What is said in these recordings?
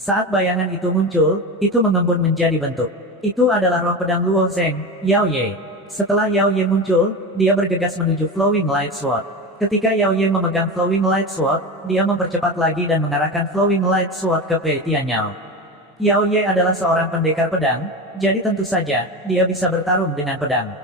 Saat bayangan itu muncul, itu mengembun menjadi bentuk. Itu adalah roh pedang Luo Zeng, Yao Ye. Setelah Yao Ye muncul, dia bergegas menuju Flowing Light Sword. Ketika Yao Ye memegang Flowing Light Sword, dia mempercepat lagi dan mengarahkan Flowing Light Sword ke Pei Tianyao. Yao Ye adalah seorang pendekar pedang, jadi tentu saja, dia bisa bertarung dengan pedang.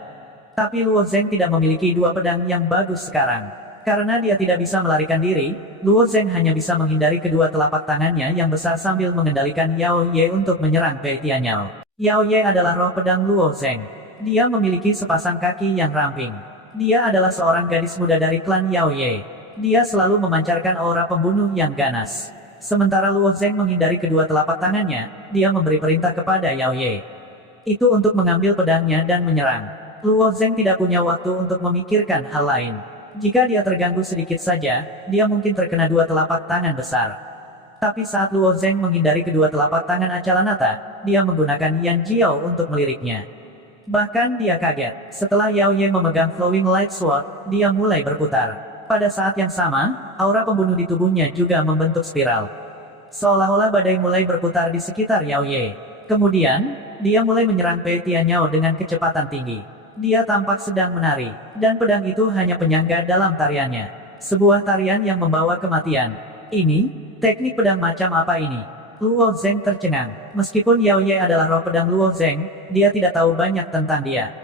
Tapi Luo Zeng tidak memiliki dua pedang yang bagus sekarang. Karena dia tidak bisa melarikan diri, Luo Zeng hanya bisa menghindari kedua telapak tangannya yang besar sambil mengendalikan Yao Ye untuk menyerang Pei Tianyao. Yao Ye adalah roh pedang Luo Zeng. Dia memiliki sepasang kaki yang ramping. Dia adalah seorang gadis muda dari klan Yao Ye. Dia selalu memancarkan aura pembunuh yang ganas. Sementara Luo Zeng menghindari kedua telapak tangannya, dia memberi perintah kepada Yao Ye. Itu untuk mengambil pedangnya dan menyerang. Luo Zeng tidak punya waktu untuk memikirkan hal lain. Jika dia terganggu sedikit saja, dia mungkin terkena dua telapak tangan besar. Tapi saat Luo Zeng menghindari kedua telapak tangan Acalanata, dia menggunakan Yan Jiao untuk meliriknya. Bahkan dia kaget. Setelah Yao Ye memegang Flowing Light Sword, dia mulai berputar. Pada saat yang sama, aura pembunuh di tubuhnya juga membentuk spiral. Seolah-olah badai mulai berputar di sekitar Yao Ye. Kemudian, dia mulai menyerang Pei Tianyao dengan kecepatan tinggi. Dia tampak sedang menari, dan pedang itu hanya penyangga dalam tariannya. Sebuah tarian yang membawa kematian. Ini, teknik pedang macam apa ini? Luo Zeng tercengang. Meskipun Yao Ye adalah roh pedang Luo Zeng, dia tidak tahu banyak tentang dia.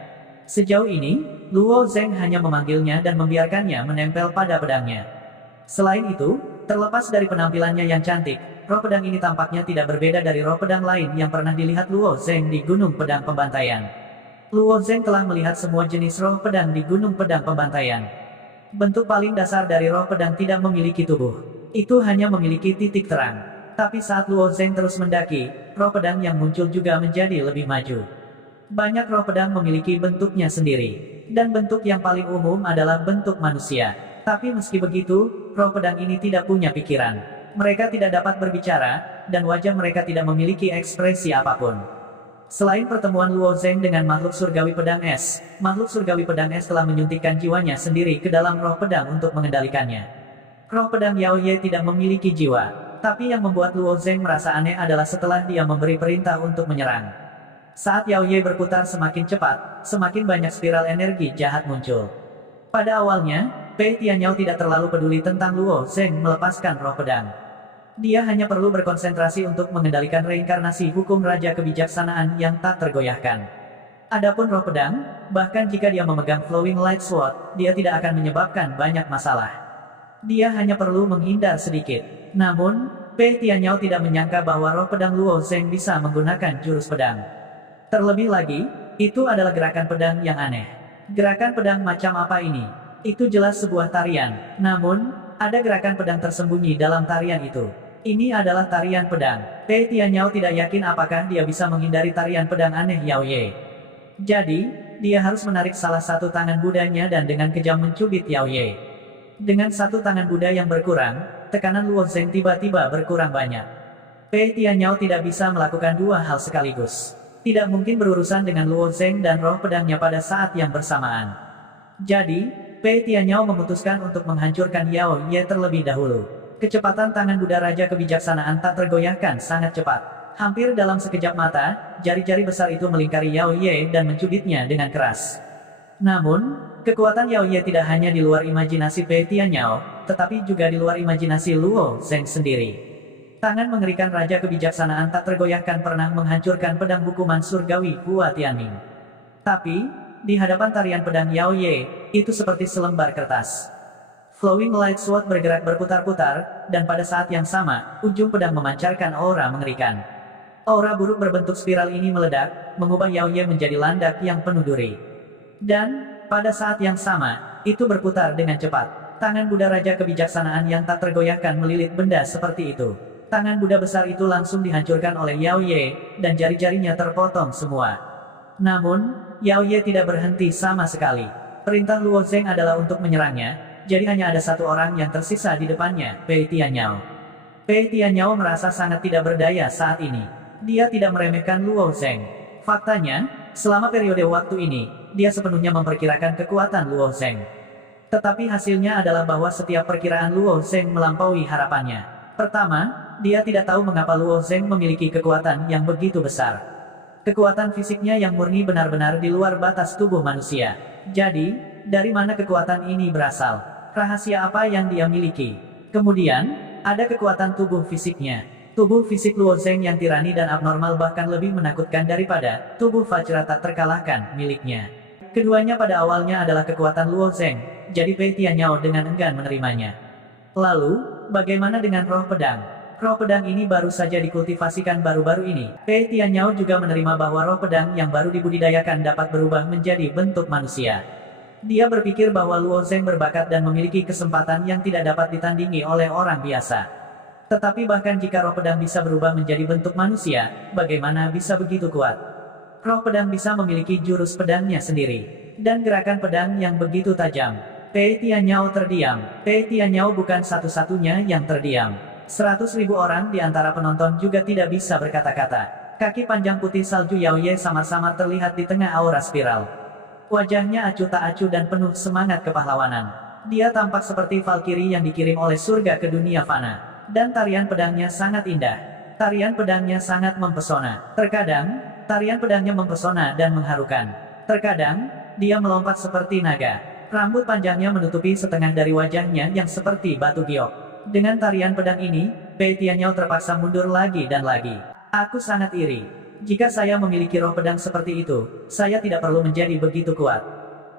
Sejauh ini, Luo Zeng hanya memanggilnya dan membiarkannya menempel pada pedangnya. Selain itu, terlepas dari penampilannya yang cantik, roh pedang ini tampaknya tidak berbeda dari roh pedang lain yang pernah dilihat Luo Zeng di Gunung Pedang Pembantaian. Luo Zeng telah melihat semua jenis roh pedang di Gunung Pedang Pembantaian. Bentuk paling dasar dari roh pedang tidak memiliki tubuh. Itu hanya memiliki titik terang. Tapi saat Luo Zeng terus mendaki, roh pedang yang muncul juga menjadi lebih maju. Banyak roh pedang memiliki bentuknya sendiri. Dan bentuk yang paling umum adalah bentuk manusia. Tapi meski begitu, roh pedang ini tidak punya pikiran. Mereka tidak dapat berbicara, dan wajah mereka tidak memiliki ekspresi apapun. Selain pertemuan Luo Zeng dengan makhluk surgawi pedang es, makhluk surgawi pedang es telah menyuntikkan jiwanya sendiri ke dalam roh pedang untuk mengendalikannya. Roh pedang Yao Ye tidak memiliki jiwa, tapi yang membuat Luo Zeng merasa aneh adalah setelah dia memberi perintah untuk menyerang. Saat Yao Ye berputar semakin cepat, semakin banyak spiral energi jahat muncul. Pada awalnya, Pei Tianyao tidak terlalu peduli tentang Luo Zeng melepaskan roh pedang. Dia hanya perlu berkonsentrasi untuk mengendalikan reinkarnasi hukum Raja Kebijaksanaan yang tak tergoyahkan. Adapun roh pedang, bahkan jika dia memegang Flowing Light Sword, dia tidak akan menyebabkan banyak masalah. Dia hanya perlu menghindar sedikit. Namun, Pei Tianyao tidak menyangka bahwa roh pedang Luo Zeng bisa menggunakan jurus pedang. Terlebih lagi, itu adalah gerakan pedang yang aneh. Gerakan pedang macam apa ini? Itu jelas sebuah tarian. Namun, ada gerakan pedang tersembunyi dalam tarian itu. Ini adalah tarian pedang. Pei Tianyao tidak yakin apakah dia bisa menghindari tarian pedang aneh Yao Ye. Jadi, dia harus menarik salah satu tangan Budanya dan dengan kejam mencubit Yao Ye. Dengan satu tangan Buddha yang berkurang, tekanan Luo Zeng tiba-tiba berkurang banyak. Pei Tianyao tidak bisa melakukan dua hal sekaligus. Tidak mungkin berurusan dengan Luo Zeng dan roh pedangnya pada saat yang bersamaan. Jadi, Pei Tianyao memutuskan untuk menghancurkan Yao Ye terlebih dahulu. Kecepatan tangan Buddha Raja Kebijaksanaan tak tergoyahkan sangat cepat. Hampir dalam sekejap mata, jari-jari besar itu melingkari Yao Ye dan mencubitnya dengan keras. Namun, kekuatan Yao Ye tidak hanya di luar imajinasi Pei Tianyao, tetapi juga di luar imajinasi Luo Zeng sendiri. Tangan mengerikan Raja Kebijaksanaan tak tergoyahkan pernah menghancurkan pedang hukuman surgawi Hua Tianming. Tapi, di hadapan tarian pedang Yao Ye, itu seperti selembar kertas. Flowing Light Sword bergerak berputar-putar, dan pada saat yang sama, ujung pedang memancarkan aura mengerikan. Aura buruk berbentuk spiral ini meledak, mengubah Yao Ye menjadi landak yang penuh duri. Dan, pada saat yang sama, itu berputar dengan cepat. Tangan Buddha Raja Kebijaksanaan yang tak tergoyahkan melilit benda seperti itu. Tangan Buddha besar itu langsung dihancurkan oleh Yao Ye, dan jari-jarinya terpotong semua. Namun, Yao Ye tidak berhenti sama sekali. Perintah Luo Zeng adalah untuk menyerangnya. Jadi hanya ada satu orang yang tersisa di depannya, Pei Tianyao. Pei Tianyao merasa sangat tidak berdaya saat ini. Dia tidak meremehkan Luo Zeng. Faktanya, selama periode waktu ini, dia sepenuhnya memperkirakan kekuatan Luo Zeng. Tetapi hasilnya adalah bahwa setiap perkiraan Luo Zeng melampaui harapannya. Pertama, dia tidak tahu mengapa Luo Zeng memiliki kekuatan yang begitu besar. Kekuatan fisiknya yang murni benar-benar di luar batas tubuh manusia. Jadi, dari mana kekuatan ini berasal? Rahasia apa yang dia miliki? Kemudian, ada kekuatan tubuh fisiknya. Tubuh fisik Luo Zeng yang tirani dan abnormal bahkan lebih menakutkan daripada tubuh Vajra tak terkalahkan miliknya. Keduanya pada awalnya adalah kekuatan Luo Zeng, jadi Pei Tianyao dengan enggan menerimanya. Lalu, bagaimana dengan roh pedang? Roh pedang ini baru saja dikultivasikan baru-baru ini. Pei Tianyao juga menerima bahwa roh pedang yang baru dibudidayakan dapat berubah menjadi bentuk manusia. Dia berpikir bahwa Luo Zeng berbakat dan memiliki kesempatan yang tidak dapat ditandingi oleh orang biasa. Tetapi bahkan jika roh pedang bisa berubah menjadi bentuk manusia, bagaimana bisa begitu kuat? Roh pedang bisa memiliki jurus pedangnya sendiri, dan gerakan pedang yang begitu tajam. Pei Tianyao terdiam. Pei Tianyao bukan satu-satunya yang terdiam. 100.000 orang di antara penonton juga tidak bisa berkata-kata. Kaki panjang putih salju Yao Ye samar-samar terlihat di tengah aura spiral. Wajahnya acuh tak acuh dan penuh semangat kepahlawanan. Dia tampak seperti Valkyrie yang dikirim oleh surga ke dunia fana. Dan tarian pedangnya sangat indah. Tarian pedangnya sangat mempesona. Terkadang, tarian pedangnya mempesona dan mengharukan. Terkadang, dia melompat seperti naga. Rambut panjangnya menutupi setengah dari wajahnya yang seperti batu giok. Dengan tarian pedang ini, Pei Tianyao terpaksa mundur lagi dan lagi. Aku sangat iri. Jika saya memiliki roh pedang seperti itu, saya tidak perlu menjadi begitu kuat.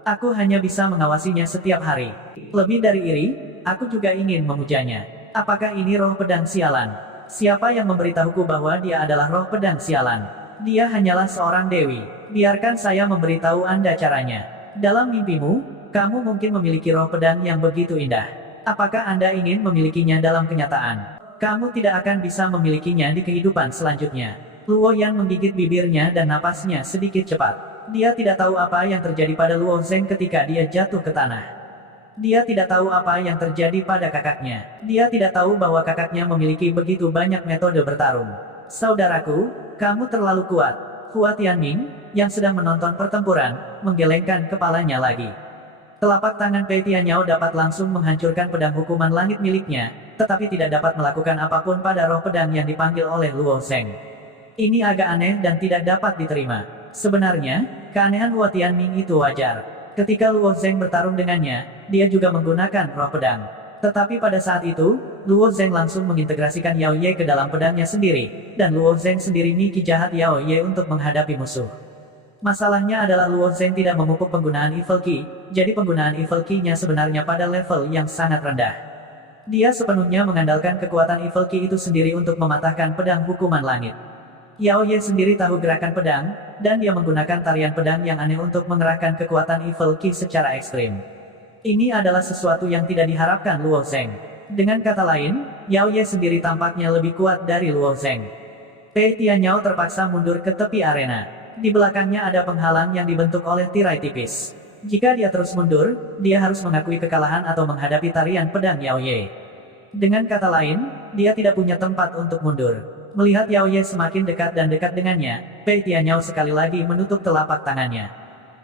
Aku hanya bisa mengawasinya setiap hari. Lebih dari iri, aku juga ingin memujanya. Apakah ini roh pedang sialan? Siapa yang memberitahuku bahwa dia adalah roh pedang sialan? Dia hanyalah seorang dewi. Biarkan saya memberitahu Anda caranya. Dalam mimpimu, kamu mungkin memiliki roh pedang yang begitu indah. Apakah Anda ingin memilikinya dalam kenyataan? Kamu tidak akan bisa memilikinya di kehidupan selanjutnya. Luo Yan menggigit bibirnya dan napasnya sedikit cepat. Dia tidak tahu apa yang terjadi pada Luo Zeng ketika dia jatuh ke tanah. Dia tidak tahu apa yang terjadi pada kakaknya. Dia tidak tahu bahwa kakaknya memiliki begitu banyak metode bertarung. Saudaraku, kamu terlalu kuat. Hua Tianming, yang sedang menonton pertempuran, menggelengkan kepalanya lagi. Telapak tangan Pei Tianyao dapat langsung menghancurkan pedang hukuman langit miliknya, tetapi tidak dapat melakukan apapun pada roh pedang yang dipanggil oleh Luo Zeng. Ini agak aneh dan tidak dapat diterima. Sebenarnya, keanehan Hua Tianming itu wajar. Ketika Luo Zeng bertarung dengannya, dia juga menggunakan roh pedang. Tetapi pada saat itu, Luo Zeng langsung mengintegrasikan Yao Ye ke dalam pedangnya sendiri, dan Luo Zeng sendiri Niki jahat Yao Ye untuk menghadapi musuh. Masalahnya adalah Luo Zeng tidak memupuk penggunaan Evil Ki, jadi penggunaan Evil Ki-nya sebenarnya pada level yang sangat rendah. Dia sepenuhnya mengandalkan kekuatan Evil Ki itu sendiri untuk mematahkan pedang hukuman langit. Yao Ye sendiri tahu gerakan pedang, dan dia menggunakan tarian pedang yang aneh untuk mengerahkan kekuatan Evil Ki secara ekstrim. Ini adalah sesuatu yang tidak diharapkan Luo Zeng. Dengan kata lain, Yao Ye sendiri tampaknya lebih kuat dari Luo Zeng. Pei Tianyao terpaksa mundur ke tepi arena. Di belakangnya ada penghalang yang dibentuk oleh tirai tipis. Jika dia terus mundur, dia harus mengakui kekalahan atau menghadapi tarian pedang Yao Ye. Dengan kata lain, dia tidak punya tempat untuk mundur. Melihat Yao Ye semakin dekat dan dekat dengannya, Pei Tianyao sekali lagi menutup telapak tangannya.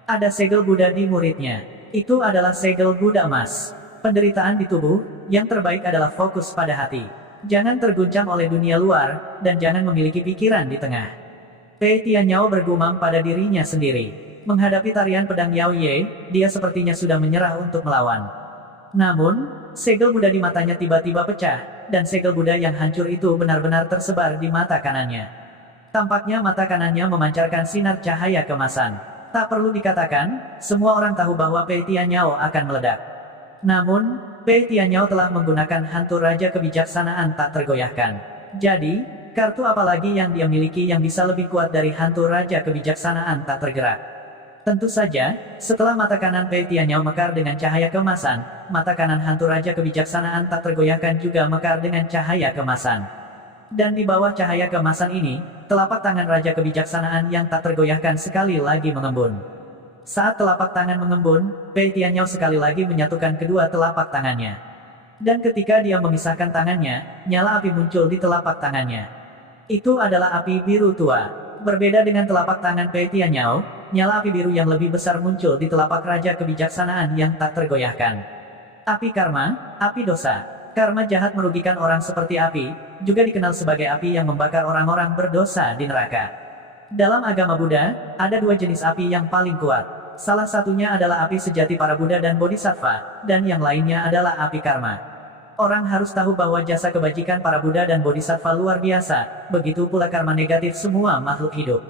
Ada segel Buddha di muridnya. Itu adalah segel Buddha emas. Penderitaan di tubuh, yang terbaik adalah fokus pada hati. Jangan terguncang oleh dunia luar, dan jangan memiliki pikiran di tengah. Pei Tianyao bergumam pada dirinya sendiri. Menghadapi tarian pedang Yao Ye, dia sepertinya sudah menyerah untuk melawan. Namun, segel Buddha di matanya tiba-tiba pecah, dan segel Buddha yang hancur itu benar-benar tersebar di mata kanannya. Tampaknya mata kanannya memancarkan sinar cahaya kemasan. Tak perlu dikatakan, semua orang tahu bahwa Pei Tianyao akan meledak. Namun, Pei Tianyao telah menggunakan hantu raja kebijaksanaan tak tergoyahkan. Jadi, kartu apa lagi yang dia miliki yang bisa lebih kuat dari hantu raja kebijaksanaan tak tergerak? Tentu saja, setelah mata kanan Pei Tianyao mekar dengan cahaya kemasan, mata kanan hantu raja kebijaksanaan tak tergoyahkan juga mekar dengan cahaya kemasan. Dan di bawah cahaya kemasan ini, telapak tangan raja kebijaksanaan yang tak tergoyahkan sekali lagi mengembun. Saat telapak tangan mengembun, Pei Tianyao sekali lagi menyatukan kedua telapak tangannya. Dan ketika dia memisahkan tangannya, nyala api muncul di telapak tangannya. Itu adalah api biru tua. Berbeda dengan telapak tangan Pei Tianyao, nyala api biru yang lebih besar muncul di telapak raja kebijaksanaan yang tak tergoyahkan. Api karma, api dosa. Karma jahat merugikan orang seperti api, juga dikenal sebagai api yang membakar orang-orang berdosa di neraka. Dalam agama Buddha, ada dua jenis api yang paling kuat. Salah satunya adalah api sejati para Buddha dan Bodhisattva, dan yang lainnya adalah api karma. Orang harus tahu bahwa jasa kebajikan para Buddha dan Bodhisattva luar biasa, begitu pula karma negatif semua makhluk hidup.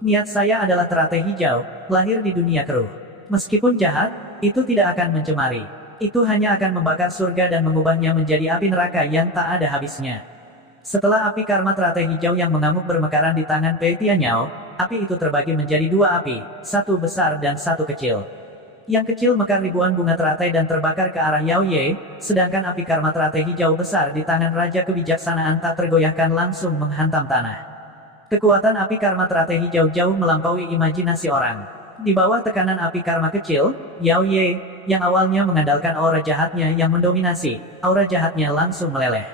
Niat saya adalah teratai hijau, lahir di dunia keruh. Meskipun jahat, itu tidak akan mencemari. Itu hanya akan membakar surga dan mengubahnya menjadi api neraka yang tak ada habisnya. Setelah api karma teratai hijau yang mengamuk bermekaran di tangan Pei Tianyao, api itu terbagi menjadi dua api, satu besar dan satu kecil. Yang kecil mekar ribuan bunga teratai dan terbakar ke arah Yao Ye, sedangkan api karma teratai hijau besar di tangan Raja Kebijaksanaan tak tergoyahkan langsung menghantam tanah. Kekuatan api karma teratai hijau jauh melampaui imajinasi orang. Di bawah tekanan api karma kecil, Yao Ye, yang awalnya mengandalkan aura jahatnya yang mendominasi, aura jahatnya langsung meleleh.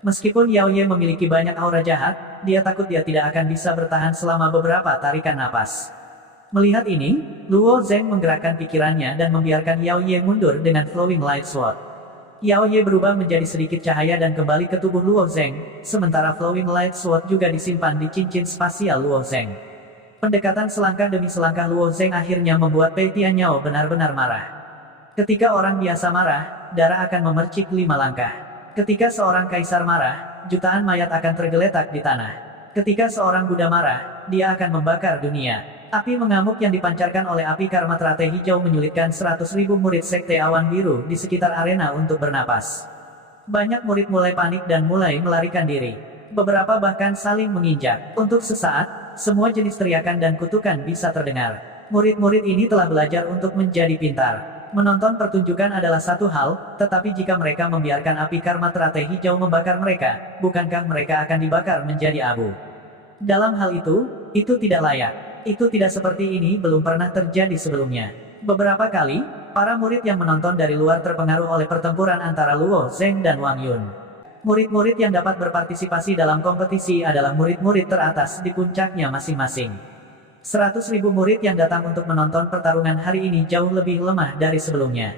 Meskipun Yao Ye memiliki banyak aura jahat, dia takut dia tidak akan bisa bertahan selama beberapa tarikan napas. Melihat ini, Luo Zeng menggerakkan pikirannya dan membiarkan Yao Ye mundur dengan Flowing Light Sword. Yao Ye berubah menjadi sedikit cahaya dan kembali ke tubuh Luo Zeng, sementara Flowing Light Sword juga disimpan di cincin spasial Luo Zeng. Pendekatan selangkah demi selangkah Luo Zeng akhirnya membuat Pei Tianyao benar-benar marah. Ketika orang biasa marah, darah akan memercik 5 langkah. Ketika seorang kaisar marah, jutaan mayat akan tergeletak di tanah. Ketika seorang Buddha marah, dia akan membakar dunia. Api mengamuk yang dipancarkan oleh api karma teratai hijau menyulitkan 100.000 murid sekte awan biru di sekitar arena untuk bernapas. Banyak murid mulai panik dan mulai melarikan diri. Beberapa bahkan saling menginjak. Untuk sesaat, semua jenis teriakan dan kutukan bisa terdengar. Murid-murid ini telah belajar untuk menjadi pintar. Menonton pertunjukan adalah satu hal, tetapi jika mereka membiarkan api karma teratai hijau membakar mereka, bukankah mereka akan dibakar menjadi abu? Dalam hal itu tidak layak. Itu tidak seperti ini belum pernah terjadi sebelumnya. Beberapa kali, para murid yang menonton dari luar terpengaruh oleh pertempuran antara Luo Zeng dan Wang Yun. Murid-murid yang dapat berpartisipasi dalam kompetisi adalah murid-murid teratas di puncaknya masing-masing. 100.000 murid yang datang untuk menonton pertarungan hari ini jauh lebih lemah dari sebelumnya.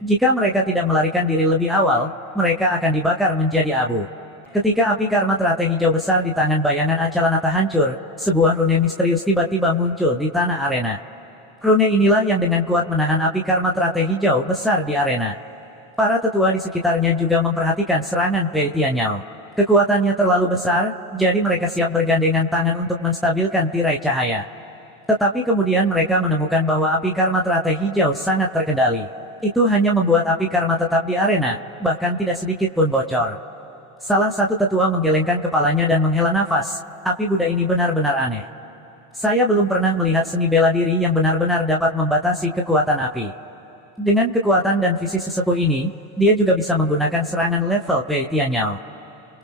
Jika mereka tidak melarikan diri lebih awal, mereka akan dibakar menjadi abu. Ketika api karma teratai hijau besar di tangan bayangan Acalanata hancur, sebuah rune misterius tiba-tiba muncul di tanah arena. Rune inilah yang dengan kuat menahan api karma teratai hijau besar di arena. Para tetua di sekitarnya juga memperhatikan serangan Pei Tianyao. Kekuatannya terlalu besar, jadi mereka siap bergandengan tangan untuk menstabilkan tirai cahaya. Tetapi kemudian mereka menemukan bahwa api karma teratai hijau sangat terkendali. Itu hanya membuat api karma tetap di arena, bahkan tidak sedikit pun bocor. Salah satu tetua menggelengkan kepalanya dan menghela nafas, api Buddha ini benar-benar aneh. Saya belum pernah melihat seni bela diri yang benar-benar dapat membatasi kekuatan api. Dengan kekuatan dan visi sesepuh ini, dia juga bisa menggunakan serangan level Pei Tianyao.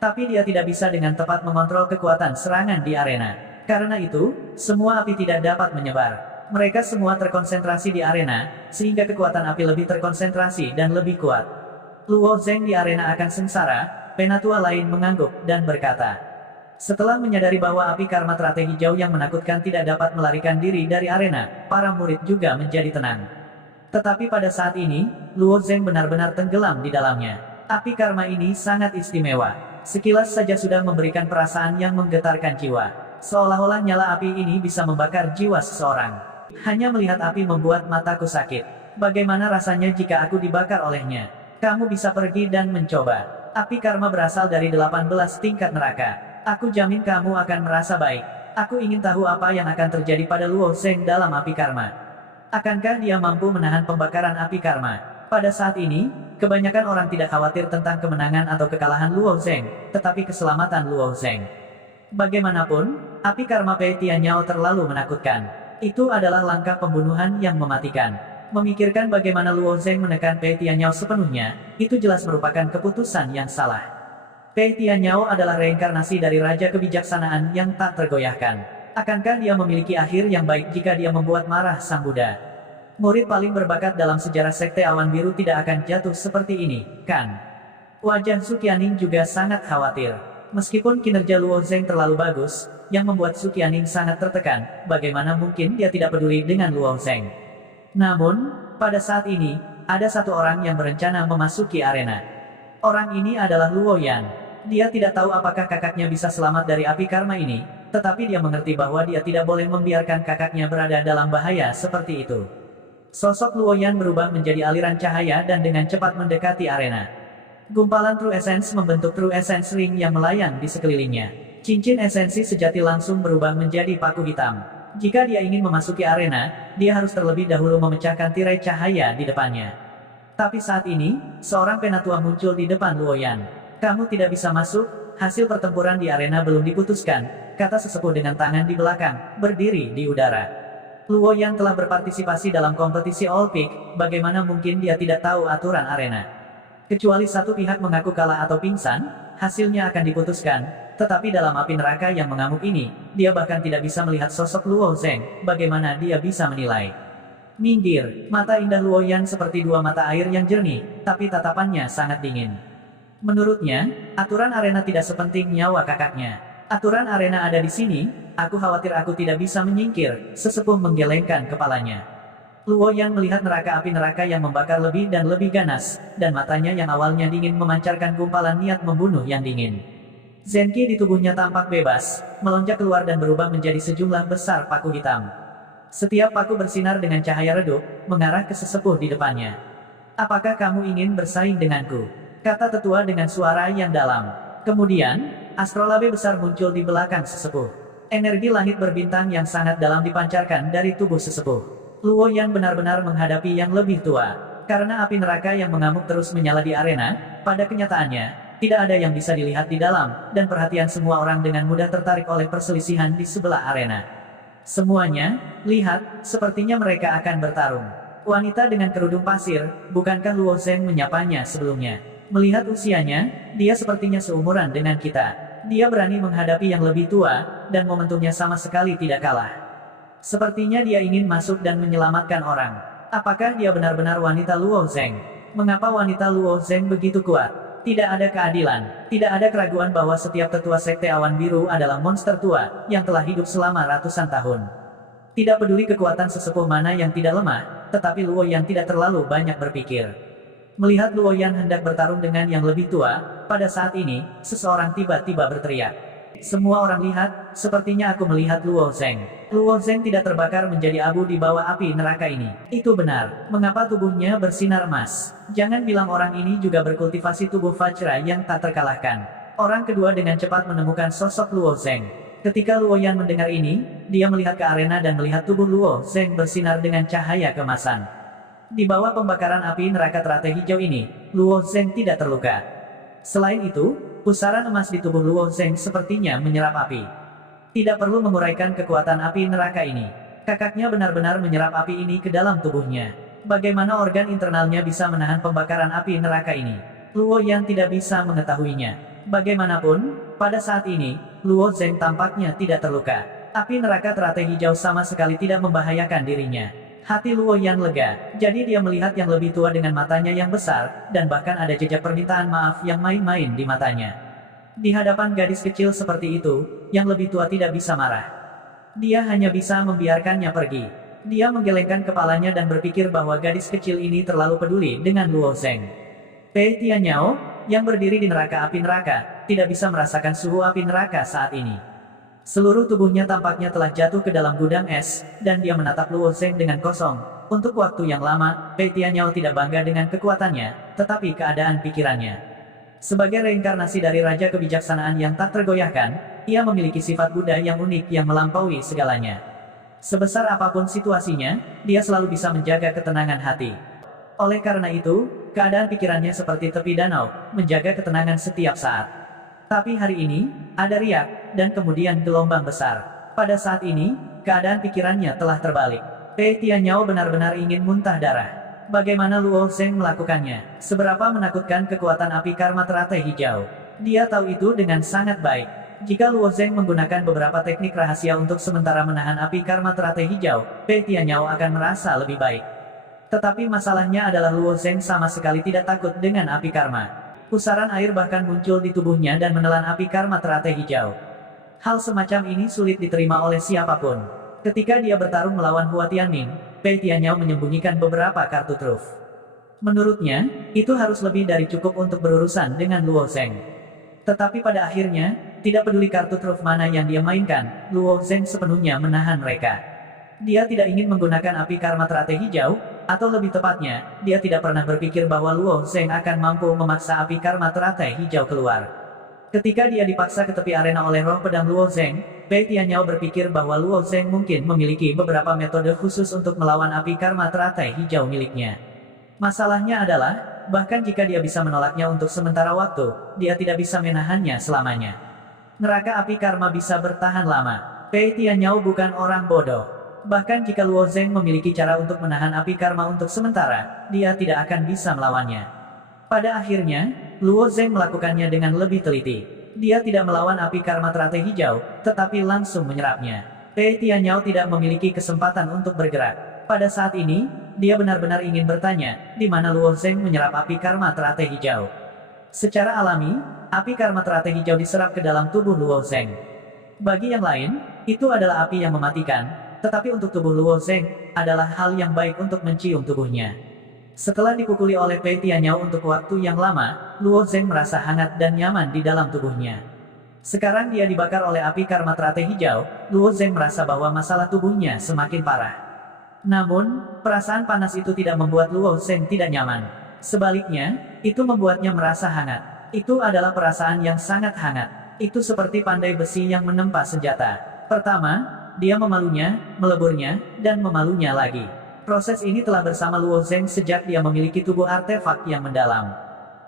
Tapi dia tidak bisa dengan tepat mengontrol kekuatan serangan di arena. Karena itu, semua api tidak dapat menyebar. Mereka semua terkonsentrasi di arena, sehingga kekuatan api lebih terkonsentrasi dan lebih kuat. Luo Zeng di arena akan sengsara, penatua lain mengangguk dan berkata. Setelah menyadari bahwa api karma teratai hijau yang menakutkan tidak dapat melarikan diri dari arena, para murid juga menjadi tenang. Tetapi pada saat ini, Luo Zeng benar-benar tenggelam di dalamnya. Api karma ini sangat istimewa. Sekilas saja sudah memberikan perasaan yang menggetarkan jiwa. Seolah-olah nyala api ini bisa membakar jiwa seseorang. Hanya melihat api membuat mataku sakit. Bagaimana rasanya jika aku dibakar olehnya? Kamu bisa pergi dan mencoba. Api karma berasal dari 18 tingkat neraka. Aku jamin kamu akan merasa baik. Aku ingin tahu apa yang akan terjadi pada Luo Zeng dalam api karma. Akankah dia mampu menahan pembakaran api karma? Pada saat ini, kebanyakan orang tidak khawatir tentang kemenangan atau kekalahan Luo Zeng, tetapi keselamatan Luo Zeng. Bagaimanapun, api karma Pei Tianyao terlalu menakutkan. Itu adalah langkah pembunuhan yang mematikan. Memikirkan bagaimana Luo Zeng menekan Pei Tianyao sepenuhnya, itu jelas merupakan keputusan yang salah. Pei Tianyao adalah reinkarnasi dari Raja Kebijaksanaan yang tak tergoyahkan. Akankah dia memiliki akhir yang baik jika dia membuat marah Sang Buddha? Murid paling berbakat dalam sejarah sekte awan biru tidak akan jatuh seperti ini, kan? Wajah Su Qianing juga sangat khawatir. Meskipun kinerja Luo Zeng terlalu bagus, yang membuat Su Qianing sangat tertekan, bagaimana mungkin dia tidak peduli dengan Luo Zeng? Namun, pada saat ini, ada satu orang yang berencana memasuki arena. Orang ini adalah Luo Yan. Dia tidak tahu apakah kakaknya bisa selamat dari api karma ini, tetapi dia mengerti bahwa dia tidak boleh membiarkan kakaknya berada dalam bahaya seperti itu. Sosok Luoyan berubah menjadi aliran cahaya dan dengan cepat mendekati arena. Gumpalan True Essence membentuk True Essence Ring yang melayang di sekelilingnya. Cincin esensi sejati langsung berubah menjadi paku hitam. Jika dia ingin memasuki arena, dia harus terlebih dahulu memecahkan tirai cahaya di depannya. Tapi saat ini, seorang penatua muncul di depan Luoyan. "Kamu tidak bisa masuk, hasil pertempuran di arena belum diputuskan," kata sesepuh dengan tangan di belakang, berdiri di udara. Luoyan telah berpartisipasi dalam kompetisi All Peak, bagaimana mungkin dia tidak tahu aturan arena? Kecuali satu pihak mengaku kalah atau pingsan, hasilnya akan diputuskan, tetapi dalam api neraka yang mengamuk ini, dia bahkan tidak bisa melihat sosok Luo Zeng, bagaimana dia bisa menilai? Minggir, mata indah Luoyan seperti dua mata air yang jernih, tapi tatapannya sangat dingin. Menurutnya, aturan arena tidak sepenting nyawa kakaknya. "Aturan arena ada di sini, aku khawatir aku tidak bisa menyingkir," sesepuh menggelengkan kepalanya. Luoyan melihat api neraka yang membakar lebih dan lebih ganas, dan matanya yang awalnya dingin memancarkan gumpalan niat membunuh yang dingin. Zenki di tubuhnya tampak bebas, melonjak keluar dan berubah menjadi sejumlah besar paku hitam. Setiap paku bersinar dengan cahaya redup, mengarah ke sesepuh di depannya. "Apakah kamu ingin bersaing denganku?" kata tetua dengan suara yang dalam. Kemudian, astrolabe besar muncul di belakang sesepuh. Energi langit berbintang yang sangat dalam dipancarkan dari tubuh sesepuh. Luoyan benar-benar menghadapi yang lebih tua. Karena api neraka yang mengamuk terus menyala di arena, pada kenyataannya, tidak ada yang bisa dilihat di dalam, dan perhatian semua orang dengan mudah tertarik oleh perselisihan di sebelah arena. Semuanya, lihat, sepertinya mereka akan bertarung. Wanita dengan kerudung pasir, bukankah Luo Zeng menyapanya sebelumnya? Melihat usianya, dia sepertinya seumuran dengan kita. Dia berani menghadapi yang lebih tua, dan momentumnya sama sekali tidak kalah. Sepertinya dia ingin masuk dan menyelamatkan orang. Apakah dia benar-benar wanita Luo Zeng? Mengapa wanita Luo Zeng begitu kuat? Tidak ada keadilan. Tidak ada keraguan bahwa setiap tetua sekte awan biru adalah monster tua, yang telah hidup selama ratusan tahun. Tidak peduli kekuatan sesepuh mana yang tidak lemah, tetapi Luoyan tidak terlalu banyak berpikir. Melihat Luoyan hendak bertarung dengan yang lebih tua, pada saat ini, seseorang tiba-tiba berteriak. "Semua orang lihat, sepertinya aku melihat Luo Zeng." Luo Zeng tidak terbakar menjadi abu di bawah api neraka ini. Itu benar. Mengapa tubuhnya bersinar emas? Jangan bilang orang ini juga berkultivasi tubuh Vajra yang tak terkalahkan. Orang kedua dengan cepat menemukan sosok Luo Zeng. Ketika Luoyan mendengar ini, dia melihat ke arena dan melihat tubuh Luo Zeng bersinar dengan cahaya kemasan. Di bawah pembakaran api neraka teratai hijau ini, Luo Zeng tidak terluka. Selain itu, pusaran emas di tubuh Luo Zeng sepertinya menyerap api. Tidak perlu menguraikan kekuatan api neraka ini. Kakaknya benar-benar menyerap api ini ke dalam tubuhnya. Bagaimana organ internalnya bisa menahan pembakaran api neraka ini? Luoyan tidak bisa mengetahuinya. Bagaimanapun, pada saat ini, Luo Zeng tampaknya tidak terluka. Api neraka teratai hijau sama sekali tidak membahayakan dirinya. Hati Luoyan lega, jadi dia melihat yang lebih tua dengan matanya yang besar, dan bahkan ada jejak permintaan maaf yang main-main di matanya. Di hadapan gadis kecil seperti itu, yang lebih tua tidak bisa marah. Dia hanya bisa membiarkannya pergi. Dia menggelengkan kepalanya dan berpikir bahwa gadis kecil ini terlalu peduli dengan Luo Zeng. Pei Tianyao, yang berdiri di neraka api neraka, tidak bisa merasakan suhu api neraka saat ini. Seluruh tubuhnya tampaknya telah jatuh ke dalam gudang es, dan dia menatap Luo Zeng dengan kosong. Untuk waktu yang lama, Pei Tianyao tidak bangga dengan kekuatannya, tetapi keadaan pikirannya. Sebagai reinkarnasi dari Raja Kebijaksanaan yang tak tergoyahkan, ia memiliki sifat Buddha yang unik yang melampaui segalanya. Sebesar apapun situasinya, dia selalu bisa menjaga ketenangan hati. Oleh karena itu, keadaan pikirannya seperti tepi danau, menjaga ketenangan setiap saat. Tapi hari ini, ada riak, dan kemudian gelombang besar. Pada saat ini, keadaan pikirannya telah terbalik. Pei Tianyao benar-benar ingin muntah darah. Bagaimana Luo Zeng melakukannya? Seberapa menakutkan kekuatan api karma teratai hijau? Dia tahu itu dengan sangat baik. Jika Luo Zeng menggunakan beberapa teknik rahasia untuk sementara menahan api karma teratai hijau, Pei Tianyao akan merasa lebih baik. Tetapi masalahnya adalah Luo Zeng sama sekali tidak takut dengan api karma. Pusaran air bahkan muncul di tubuhnya dan menelan api karma teratai hijau. Hal semacam ini sulit diterima oleh siapapun. Ketika dia bertarung melawan Hua Tianming, Pei Tianyao menyembunyikan beberapa kartu truf. Menurutnya, itu harus lebih dari cukup untuk berurusan dengan Luo Zeng. Tetapi pada akhirnya, tidak peduli kartu truf mana yang dia mainkan, Luo Zeng sepenuhnya menahan mereka. Dia tidak ingin menggunakan api karma teratai hijau, atau lebih tepatnya, dia tidak pernah berpikir bahwa Luo Zeng akan mampu memaksa api karma teratai hijau keluar. Ketika dia dipaksa ke tepi arena oleh roh pedang Luo Zeng, Pei Tianyao berpikir bahwa Luo Zeng mungkin memiliki beberapa metode khusus untuk melawan api karma teratai hijau miliknya. Masalahnya adalah, bahkan jika dia bisa menolaknya untuk sementara waktu, dia tidak bisa menahannya selamanya. Neraka api karma bisa bertahan lama. Pei Tianyao bukan orang bodoh. Bahkan jika Luo Zeng memiliki cara untuk menahan api karma untuk sementara, dia tidak akan bisa melawannya. Pada akhirnya, Luo Zeng melakukannya dengan lebih teliti. Dia tidak melawan api karma teratai hijau, tetapi langsung menyerapnya. Pei Tianyao tidak memiliki kesempatan untuk bergerak. Pada saat ini, dia benar-benar ingin bertanya, di mana Luo Zeng menyerap api karma teratai hijau. Secara alami, api karma teratai hijau diserap ke dalam tubuh Luo Zeng. Bagi yang lain, itu adalah api yang mematikan, tetapi untuk tubuh Luo Zeng, adalah hal yang baik untuk mencium tubuhnya. Setelah dipukuli oleh Pei Tianyao untuk waktu yang lama, Luo Zeng merasa hangat dan nyaman di dalam tubuhnya. Sekarang dia dibakar oleh api karma teratai hijau, Luo Zeng merasa bahwa masalah tubuhnya semakin parah. Namun, perasaan panas itu tidak membuat Luo Zeng tidak nyaman. Sebaliknya, itu membuatnya merasa hangat. Itu adalah perasaan yang sangat hangat. Itu seperti pandai besi yang menempa senjata. Pertama, dia memalunya, meleburnya, dan memalunya lagi. Proses ini telah bersama Luo Zeng sejak dia memiliki tubuh artefak yang mendalam.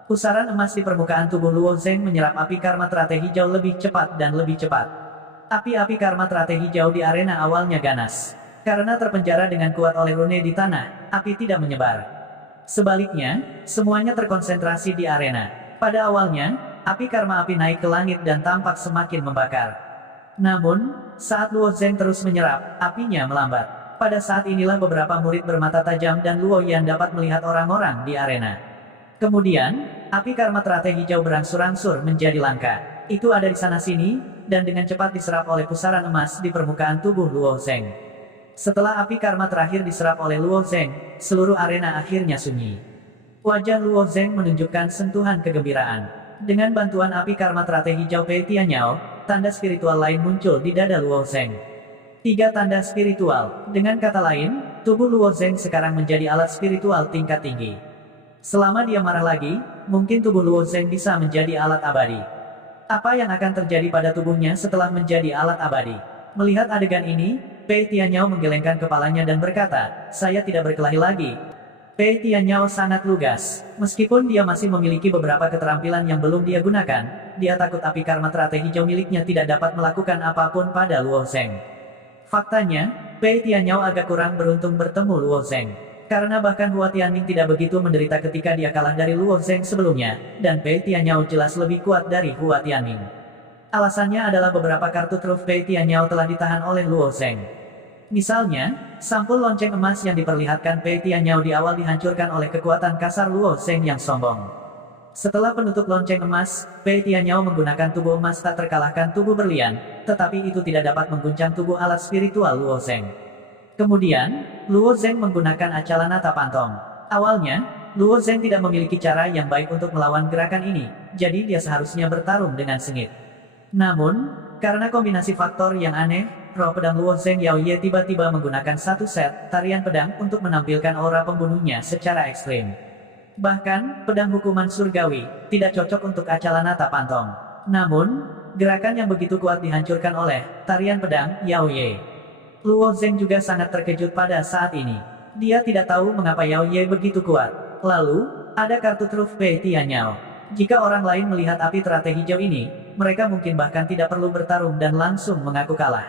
Pusaran emas di permukaan tubuh Luo Zeng menyerap api karma teratai hijau lebih cepat dan lebih cepat. Api-api karma teratai hijau di arena awalnya ganas. Karena terpenjara dengan kuat oleh rune di tanah, api tidak menyebar. Sebaliknya, semuanya terkonsentrasi di arena. Pada awalnya, api karma api naik ke langit dan tampak semakin membakar. Namun, saat Luo Zeng terus menyerap, apinya melambat. Pada saat inilah beberapa murid bermata tajam dan Luo Yan dapat melihat orang-orang di arena. Kemudian, api karma teratai hijau berangsur-angsur menjadi langka. Itu ada di sana-sini, dan dengan cepat diserap oleh pusaran emas di permukaan tubuh Luo Zeng. Setelah api karma terakhir diserap oleh Luo Zeng, seluruh arena akhirnya sunyi. Wajah Luo Zeng menunjukkan sentuhan kegembiraan. Dengan bantuan api karma teratai hijau Pei Tianyao, tanda spiritual lain muncul di dada Luo Zeng. 3 tanda spiritual. Dengan kata lain, tubuh Luo Zeng sekarang menjadi alat spiritual tingkat tinggi. Selama dia marah lagi, mungkin tubuh Luo Zeng bisa menjadi alat abadi. Apa yang akan terjadi pada tubuhnya setelah menjadi alat abadi? Melihat adegan ini, Pei Tianyao menggelengkan kepalanya dan berkata, saya tidak berkelahi lagi. Pei Tianyao sangat lugas. Meskipun dia masih memiliki beberapa keterampilan yang belum dia gunakan, dia takut api karma teratai hijau miliknya tidak dapat melakukan apapun pada Luo Zeng. Faktanya, Pei Tianyao agak kurang beruntung bertemu Luo Zeng. Karena bahkan Hua Tianming tidak begitu menderita ketika dia kalah dari Luo Zeng sebelumnya, dan Pei Tianyao jelas lebih kuat dari Hua Tianming. Alasannya adalah beberapa kartu truf Pei Tianyao telah ditahan oleh Luo Zeng. Misalnya, sampul lonceng emas yang diperlihatkan Pei Tianyao di awal dihancurkan oleh kekuatan kasar Luo Zeng yang sombong. Setelah penutup lonceng emas, Pei Tianyao menggunakan tubuh emas tak terkalahkan tubuh berlian, tetapi itu tidak dapat mengguncang tubuh alat spiritual Luo Zeng. Kemudian, Luo Zeng menggunakan Acalanata Pantong. Awalnya, Luo Zeng tidak memiliki cara yang baik untuk melawan gerakan ini, jadi dia seharusnya bertarung dengan sengit. Namun, karena kombinasi faktor yang aneh, roh pedang Luo Zeng Yao Ye tiba-tiba menggunakan satu set tarian pedang untuk menampilkan aura pembunuhnya secara ekstrim. Bahkan, pedang hukuman surgawi, tidak cocok untuk Acalanata Pantong. Namun, gerakan yang begitu kuat dihancurkan oleh tarian pedang Yao Ye. Luo Zeng juga sangat terkejut pada saat ini. Dia tidak tahu mengapa Yao Ye begitu kuat. Lalu, ada kartu truf Pei Tianyao. Jika orang lain melihat api teratai hijau ini, mereka mungkin bahkan tidak perlu bertarung dan langsung mengaku kalah.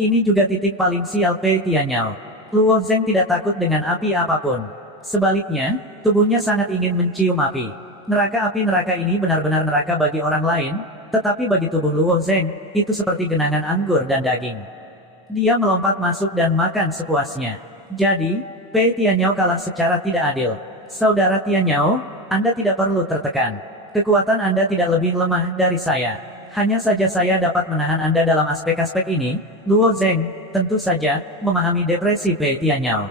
Ini juga titik paling sial Pei Tianyao. Luo Zeng tidak takut dengan api apapun. Sebaliknya, tubuhnya sangat ingin mencium api. Neraka api neraka ini benar-benar neraka bagi orang lain, tetapi bagi tubuh Luo Zeng, itu seperti genangan anggur dan daging. Dia melompat masuk dan makan sepuasnya. Jadi, Pei Tianyao kalah secara tidak adil. Saudara Tianyao, Anda tidak perlu tertekan. Kekuatan Anda tidak lebih lemah dari saya. Hanya saja saya dapat menahan Anda dalam aspek-aspek ini. Luo Zeng, tentu saja, memahami depresi Pei Tianyao.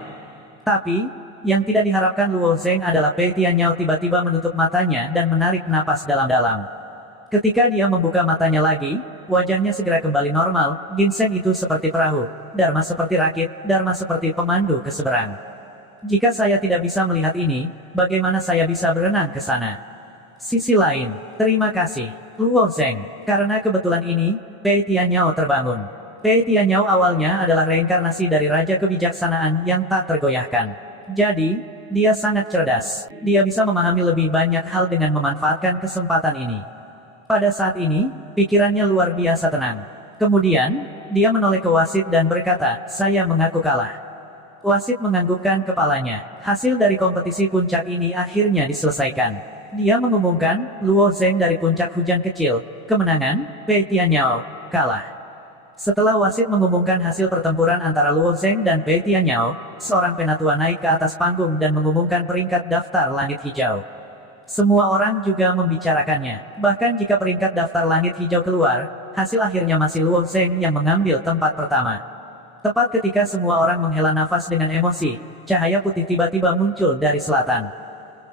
Tapi, yang tidak diharapkan Luo Zeng adalah Pei Tianyao tiba-tiba menutup matanya dan menarik napas dalam-dalam. Ketika dia membuka matanya lagi, wajahnya segera kembali normal. Ginseng itu seperti perahu, Dharma seperti rakit, Dharma seperti pemandu ke seberang. Jika saya tidak bisa melihat ini, bagaimana saya bisa berenang ke sana? Sisi lain, terima kasih, Luo Zheng. Karena kebetulan ini, Pei Tianyao terbangun. Pei Tianyao awalnya adalah reinkarnasi dari Raja Kebijaksanaan yang tak tergoyahkan. Jadi, dia sangat cerdas. Dia bisa memahami lebih banyak hal dengan memanfaatkan kesempatan ini. Pada saat ini, pikirannya luar biasa tenang. Kemudian, dia menoleh ke wasit dan berkata, saya mengaku kalah. Wasit menganggukkan kepalanya. Hasil dari kompetisi puncak ini akhirnya diselesaikan. Dia mengumumkan, Luo Zheng dari puncak hujan kecil, kemenangan, Pei Tianyao, kalah. Setelah wasit mengumumkan hasil pertempuran antara Luo Zheng dan Pei Tianyao, seorang penatua naik ke atas panggung dan mengumumkan peringkat daftar langit hijau. Semua orang juga membicarakannya. Bahkan jika peringkat daftar langit hijau keluar, hasil akhirnya masih Luo Zheng yang mengambil tempat pertama. Tepat ketika semua orang menghela nafas dengan emosi, cahaya putih tiba-tiba muncul dari selatan.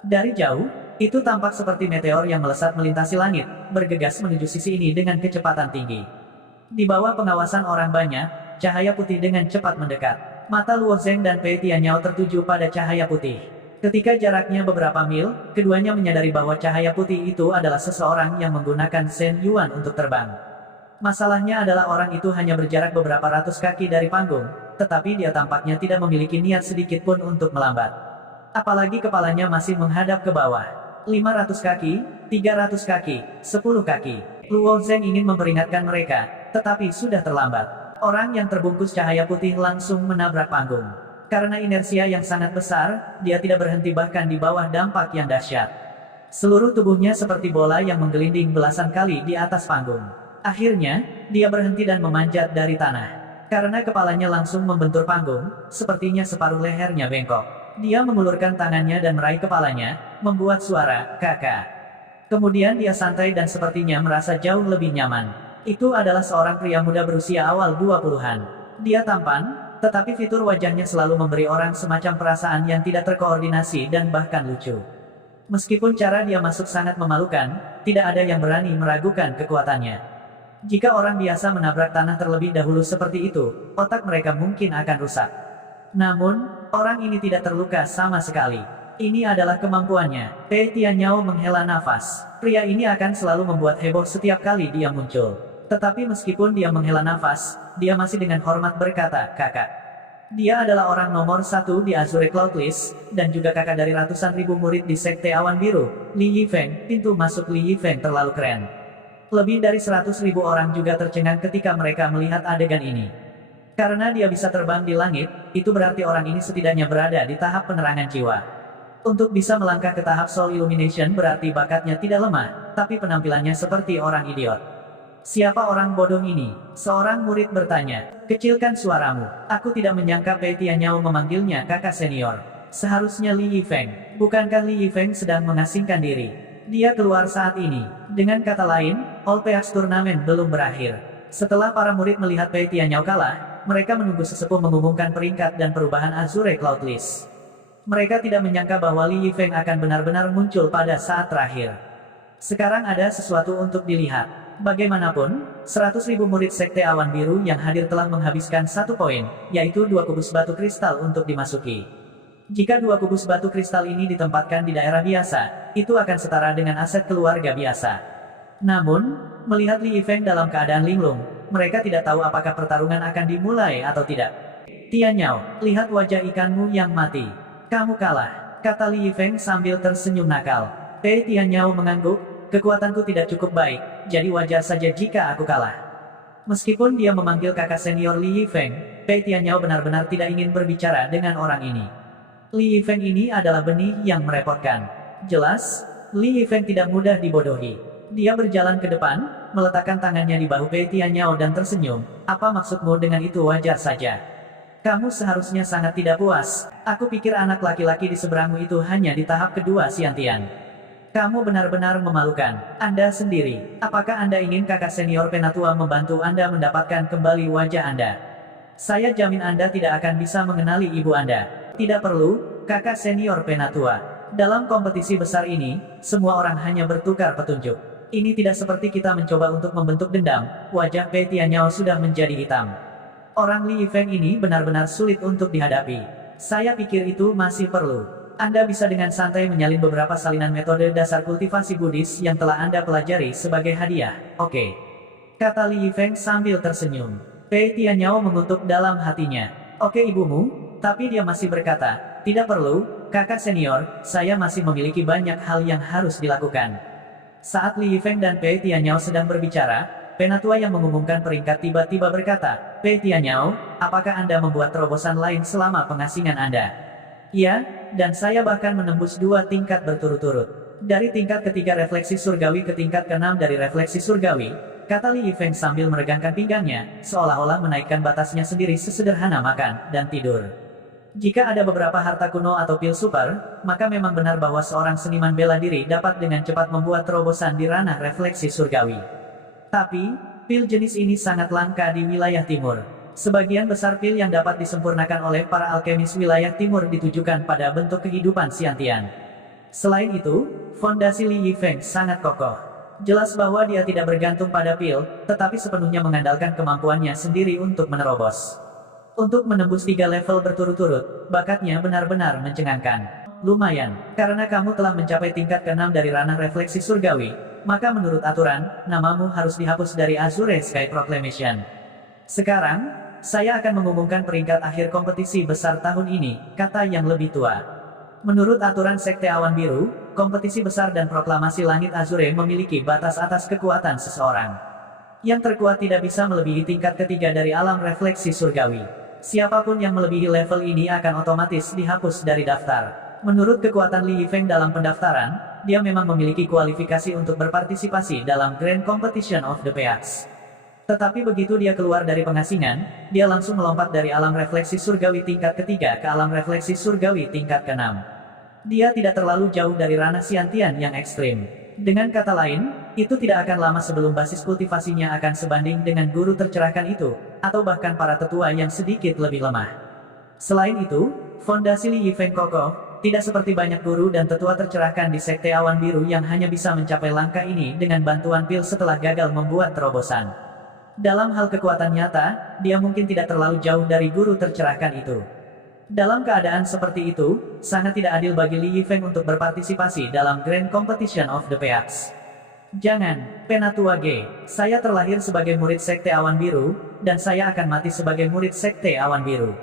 Dari jauh, itu tampak seperti meteor yang melesat melintasi langit, bergegas menuju sisi ini dengan kecepatan tinggi. Di bawah pengawasan orang banyak, cahaya putih dengan cepat mendekat. Mata Luo Zheng dan Pei Tianyao tertuju pada cahaya putih. Ketika jaraknya beberapa mil, keduanya menyadari bahwa cahaya putih itu adalah seseorang yang menggunakan Shen Yuan untuk terbang. Masalahnya adalah orang itu hanya berjarak beberapa ratus kaki dari panggung, tetapi dia tampaknya tidak memiliki niat sedikit pun untuk melambat. Apalagi kepalanya masih menghadap ke bawah. 500 kaki, 300 kaki, 10 kaki. Luo Zheng ingin memperingatkan mereka, tetapi sudah terlambat. Orang yang terbungkus cahaya putih langsung menabrak panggung. Karena inersia yang sangat besar, dia tidak berhenti bahkan di bawah dampak yang dahsyat. Seluruh tubuhnya seperti bola yang menggelinding belasan kali di atas panggung. Akhirnya, dia berhenti dan memanjat dari tanah. Karena kepalanya langsung membentur panggung, sepertinya separuh lehernya bengkok. Dia mengulurkan tangannya dan meraih kepalanya, membuat suara, kakak. Kemudian dia santai dan sepertinya merasa jauh lebih nyaman. Itu adalah seorang pria muda berusia awal 20-an. Dia tampan, tetapi fitur wajahnya selalu memberi orang semacam perasaan yang tidak terkoordinasi dan bahkan lucu. Meskipun cara dia masuk sangat memalukan, tidak ada yang berani meragukan kekuatannya. Jika orang biasa menabrak tanah terlebih dahulu seperti itu, otak mereka mungkin akan rusak. Namun, orang ini tidak terluka sama sekali. Ini adalah kemampuannya. Pei Tianyao menghela nafas. Pria ini akan selalu membuat heboh setiap kali dia muncul. Tetapi meskipun dia menghela nafas, dia masih dengan hormat berkata, kakak. Dia adalah orang nomor 1 di Azure Cloudlist, dan juga kakak dari ratusan ribu murid di Sekte Awan Biru, Li Yifeng. Pintu masuk Li Yifeng terlalu keren. Lebih dari 100.000 orang juga tercengang ketika mereka melihat adegan ini. Karena dia bisa terbang di langit, itu berarti orang ini setidaknya berada di tahap penerangan jiwa. Untuk bisa melangkah ke tahap Soul Illumination berarti bakatnya tidak lemah, tapi penampilannya seperti orang idiot. Siapa orang bodoh ini? Seorang murid bertanya. Kecilkan suaramu. Aku tidak menyangka Pei Tianyao memanggilnya kakak senior. Seharusnya Li Yifeng. Bukankah Li Yifeng sedang mengasingkan diri? Dia keluar saat ini. Dengan kata lain, All Peaks turnamen belum berakhir. Setelah para murid melihat Pei Tianyao kalah, mereka menunggu sesepuh mengumumkan peringkat dan perubahan Azure Cloud List. Mereka tidak menyangka bahwa Li Yifeng akan benar-benar muncul pada saat terakhir. Sekarang ada sesuatu untuk dilihat. Bagaimanapun, 100.000 murid Sekte Awan Biru yang hadir telah menghabiskan 1 poin, yaitu 2 kubus batu kristal untuk dimasuki. Jika 2 kubus batu kristal ini ditempatkan di daerah biasa, itu akan setara dengan aset keluarga biasa. Namun, melihat Li Yifeng dalam keadaan linglung, mereka tidak tahu apakah pertarungan akan dimulai atau tidak. Tianyao, lihat wajah ikanmu yang mati. Kamu kalah, kata Li Yifeng sambil tersenyum nakal. Pei Tianyao mengangguk. Kekuatanku tidak cukup baik, jadi wajar saja jika aku kalah. Meskipun dia memanggil kakak senior Li Yifeng, Pei Tianyao benar-benar tidak ingin berbicara dengan orang ini. Li Yifeng ini adalah benih yang merepotkan. Jelas, Li Yifeng tidak mudah dibodohi. Dia berjalan ke depan, meletakkan tangannya di bahu Pei Tianyao dan tersenyum. Apa maksudmu dengan itu? Wajar saja. Kamu seharusnya sangat tidak puas. Aku pikir anak laki-laki di seberangmu itu hanya di tahap kedua Xiantian. Kamu benar-benar memalukan. Anda sendiri. Apakah Anda ingin kakak senior Penatua membantu Anda mendapatkan kembali wajah Anda? Saya jamin Anda tidak akan bisa mengenali ibu Anda. Tidak perlu, kakak senior Penatua. Dalam kompetisi besar ini, semua orang hanya bertukar petunjuk. Ini tidak seperti kita mencoba untuk membentuk dendam, wajah Pei Tianyao sudah menjadi hitam. Orang Li Yifeng ini benar-benar sulit untuk dihadapi. Saya pikir itu masih perlu. Anda bisa dengan santai menyalin beberapa salinan metode dasar kultivasi Buddhis yang telah Anda pelajari sebagai hadiah, oke? Kata Li Yifeng sambil tersenyum. Pei Tianyao mengutuk dalam hatinya. Oke ibumu, tapi dia masih berkata, tidak perlu, kakak senior, saya masih memiliki banyak hal yang harus dilakukan. Saat Li Yifeng dan Pei Tianyao sedang berbicara, penatua yang mengumumkan peringkat tiba-tiba berkata, Pei Tianyao, apakah Anda membuat terobosan lain selama pengasingan Anda? Ya, dan saya bahkan menembus 2 tingkat berturut-turut. Dari tingkat ketiga refleksi surgawi ke tingkat ke-6 dari refleksi surgawi, kata Li Yifeng sambil meregangkan pinggangnya, seolah-olah menaikkan batasnya sendiri sesederhana makan dan tidur. Jika ada beberapa harta kuno atau pil super, maka memang benar bahwa seorang seniman bela diri dapat dengan cepat membuat terobosan di ranah refleksi surgawi. Tapi, pil jenis ini sangat langka di wilayah timur. Sebagian besar pil yang dapat disempurnakan oleh para alkemis wilayah timur ditujukan pada bentuk kehidupan Xiantian. Selain itu, fondasi Li Yifeng sangat kokoh. Jelas bahwa dia tidak bergantung pada pil, tetapi sepenuhnya mengandalkan kemampuannya sendiri untuk menerobos. Untuk menembus 3 level berturut-turut, bakatnya benar-benar mencengangkan. Lumayan, karena kamu telah mencapai tingkat ke-6 dari ranah refleksi surgawi, maka menurut aturan, namamu harus dihapus dari Azure Sky Proclamation. Sekarang, saya akan mengumumkan peringkat akhir kompetisi besar tahun ini, kata yang lebih tua. Menurut aturan Sekte Awan Biru, kompetisi besar dan proklamasi langit Azure memiliki batas atas kekuatan seseorang. Yang terkuat tidak bisa melebihi tingkat ketiga dari alam refleksi surgawi. Siapapun yang melebihi level ini akan otomatis dihapus dari daftar. Menurut kekuatan Li Yifeng dalam pendaftaran, dia memang memiliki kualifikasi untuk berpartisipasi dalam Grand Competition of the Peaks. Tetapi begitu dia keluar dari pengasingan, dia langsung melompat dari alam refleksi surgawi tingkat ketiga ke alam refleksi surgawi tingkat ke-6. Dia tidak terlalu jauh dari ranah Xiantian yang ekstrim. Dengan kata lain, itu tidak akan lama sebelum basis kultivasinya akan sebanding dengan guru tercerahkan itu, atau bahkan para tetua yang sedikit lebih lemah. Selain itu, fondasi Li Yifeng kokoh, tidak seperti banyak guru dan tetua tercerahkan di Sekte Awan Biru yang hanya bisa mencapai langkah ini dengan bantuan pil setelah gagal membuat terobosan. Dalam hal kekuatan nyata, dia mungkin tidak terlalu jauh dari guru tercerahkan itu. Dalam keadaan seperti itu, sangat tidak adil bagi Li Yifeng untuk berpartisipasi dalam Grand Competition of the Peaks. Jangan, Penatua G. Saya terlahir sebagai murid Sekte Awan Biru, dan saya akan mati sebagai murid Sekte Awan Biru.